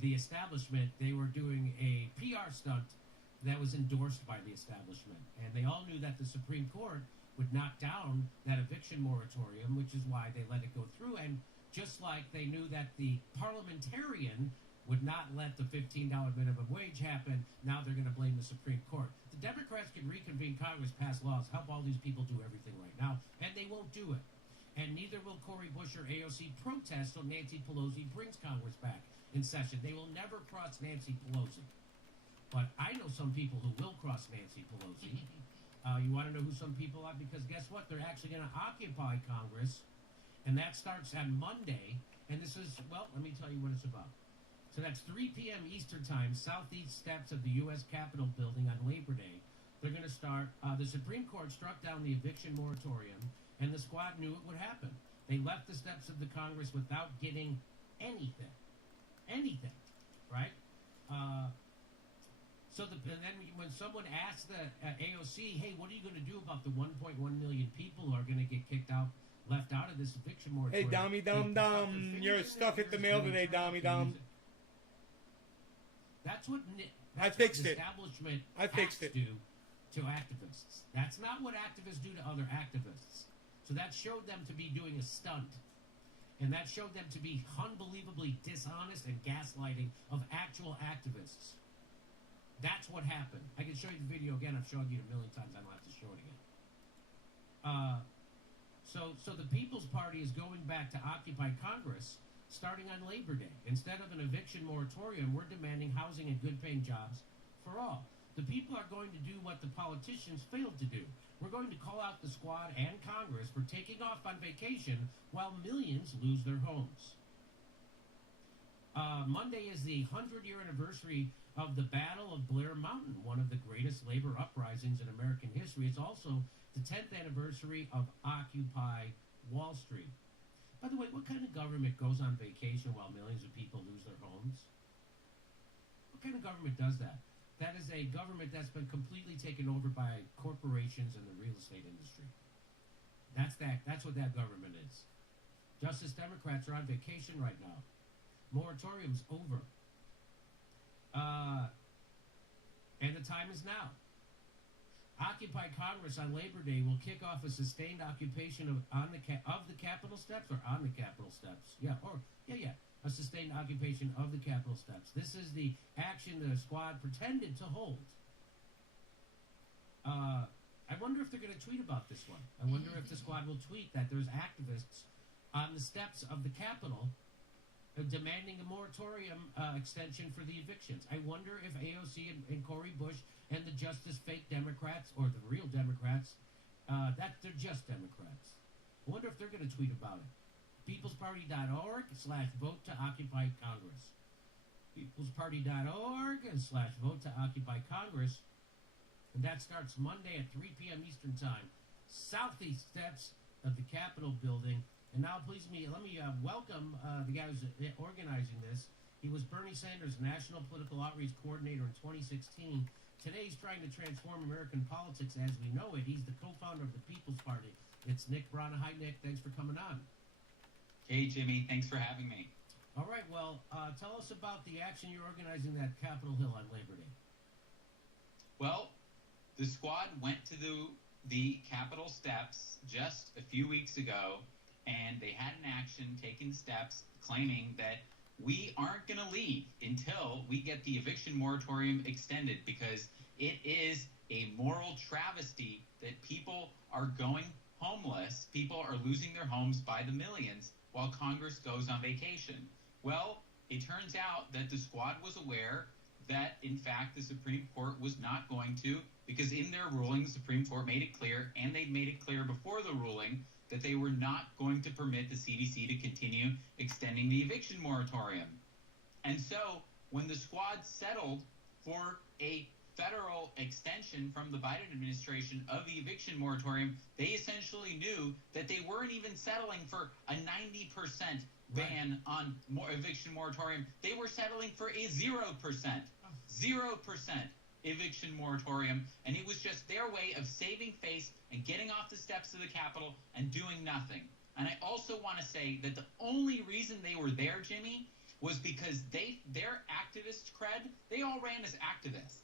the establishment. They were doing a PR stunt that was endorsed by the establishment. And they all knew that the Supreme Court would knock down that eviction moratorium, which is why they let it go through. And just like they knew that the parliamentarian would not let the $15 minimum wage happen, now they're going to blame the Supreme Court. The Democrats can reconvene Congress, pass laws, help all these people do everything right now, and they won't do it. And neither will Cori Bush or AOC protest till Nancy Pelosi brings Congress back in session. They will never cross Nancy Pelosi. But I know some people who will cross Nancy Pelosi. You want to know who some people are? Because guess what? They're actually going to occupy Congress, and that starts on Monday. And this is, well, let me tell you what it's about. So that's 3 p.m. Eastern Time, southeast steps of the U.S. Capitol building on Labor Day. They're going to start. The Supreme Court struck down the eviction moratorium, and the squad knew it would happen. They left the steps of the Congress without getting anything. Anything, right? And then when someone asked the AOC, hey, what are you going to do about the 1.1 million people who are going to get kicked out, left out of this eviction moratorium? Hey, Dommy Dum Dum, your stuff hit the mail today, Dommy Dum. That's what I fixed the it. Establishment I fixed it. do to activists. That's not what activists do to other activists. So that showed them to be doing a stunt. And that showed them to be unbelievably dishonest and gaslighting of actual activists. That's what happened. I can show you the video again. I've shown you it a million times. I don't have to show it again. So the People's Party is going back to occupy Congress starting on Labor Day. Instead of an eviction moratorium, we're demanding housing and good-paying jobs for all. The people are going to do what the politicians failed to do. We're going to call out the squad and Congress for taking off on vacation while millions lose their homes. Monday is the 100-year anniversary of the Battle of Blair Mountain, one of the greatest labor uprisings in American history. It's also the 10th anniversary of Occupy Wall Street. By the way, what kind of government goes on vacation while millions of people lose their homes? What kind of government does that? That is a government that's been completely taken over by corporations and the real estate industry. That's what that government is. Justice Democrats are on vacation right now. Moratorium's over. And the time is now. Occupy Congress on Labor Day will kick off a sustained occupation of the Capitol steps or on the Capitol steps. A sustained occupation of the Capitol steps. This is the action the squad pretended to hold. I wonder if they're going to tweet about this one. I wonder if the squad will tweet that there's activists on the steps of the Capitol demanding a moratorium extension for the evictions. I wonder if AOC and Cori Bush and the Justice fake Democrats, or the real Democrats, that they're just Democrats. I wonder if they're going to tweet about it. peoplesparty.org/vote to occupy Congress. peoplesparty.org/vote to occupy Congress. And that starts Monday at 3 p.m. Eastern Time. Southeast steps of the Capitol building. And now, please, let me welcome the guy who's organizing this. He was Bernie Sanders' National Political Outreach Coordinator in 2016. Today, he's trying to transform American politics as we know it. He's the co-founder of the People's Party. It's Nick Brana. Hi, Nick. Thanks for coming on. Hey, Jimmy. Thanks for having me. All right. Well, tell us about the action you're organizing at Capitol Hill on Labor Day. Well, the squad went to the Capitol steps just a few weeks ago, and they had an action taking steps claiming that we aren't going to leave until we get the eviction moratorium extended, because it is a moral travesty that people are going homeless. People are losing their homes by the millions while Congress goes on vacation. Well, it turns out that the squad was aware that, in fact, the Supreme Court was not going to, because in their ruling, the Supreme Court made it clear, and they'd made it clear before the ruling, that they were not going to permit the CDC to continue extending the eviction moratorium. And so, when the squad settled for a federal extension from the Biden administration of the eviction moratorium, they essentially knew that they weren't even settling for a 90% ban on eviction moratorium. They were settling for a 0% eviction moratorium, and it was just their way of saving face and getting off the steps of the Capitol and doing nothing. And I also want to say that the only reason they were there, Jimmy, was because their activist cred, they all ran as activists.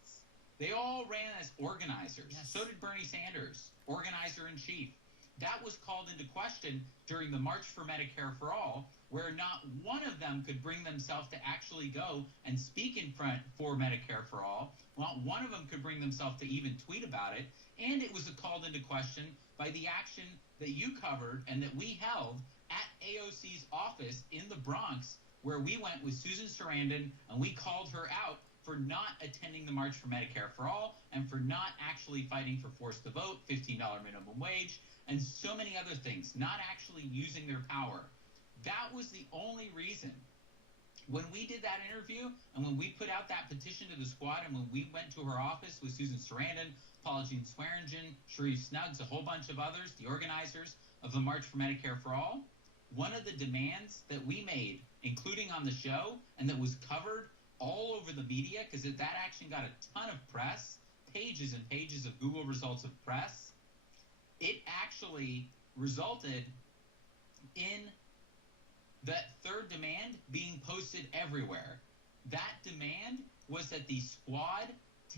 They all ran as organizers. Yes. So did Bernie Sanders, organizer-in-chief. That was called into question during the March for Medicare for All, where not one of them could bring themselves to actually go and speak in front for Medicare for All. Not one of them could bring themselves to even tweet about it. And it was called into question by the action that you covered and that we held at AOC's office in the Bronx, where we went with Susan Sarandon and we called her out for not attending the March for Medicare for All and for not actually fighting for forced to vote, $15 minimum wage, and so many other things, not actually using their power. That was the only reason. When we did that interview and when we put out that petition to the squad and when we went to her office with Susan Sarandon, Paula Jean Swearingen, Sharif Snuggs, a whole bunch of others, the organizers of the March for Medicare for All, one of the demands that we made, including on the show, and that was covered all over the media, because that action got a ton of press, pages and pages of Google results of press, it actually resulted in that third demand being posted everywhere. That demand was that the squad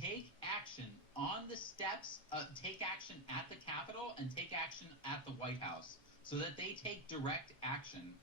take action on the steps, take action at the Capitol and take action at the White House, so that they take direct action.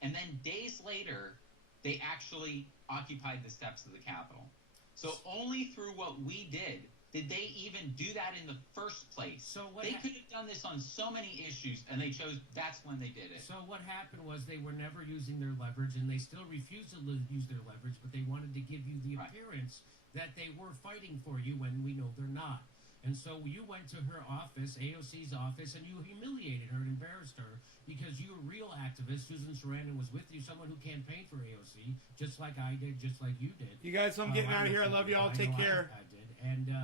And then days later, they actually occupied the steps of the Capitol. So only through what we did they even do that in the first place. So what they could have done this on so many issues, and they chose, that's when they did it. So what happened was they were never using their leverage, and they still refused to use their leverage, but they wanted to give you the appearance that they were fighting for you when we know they're not. And so you went to her office, AOC's office, and you humiliated her and embarrassed her because you were a real activist. Susan Sarandon was with you, someone who campaigned for AOC, just like I did, just like you did. You guys, I'm getting out of here. I love you all. Take care. I did. And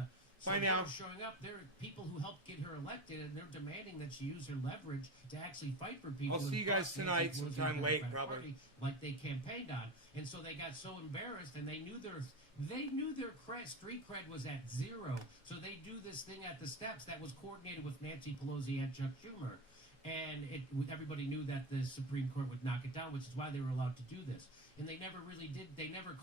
so bye now. Showing up, there are people who helped get her elected, and they're demanding that she use her leverage to actually fight for people. I'll see you guys tonight, sometime late, probably. Like they campaigned on, and so they got so embarrassed, and they knew their street cred was at zero. So they do this thing at the steps that was coordinated with Nancy Pelosi and Chuck Schumer, and everybody knew that the Supreme Court would knock it down, which is why they were allowed to do this. And they never really did. They never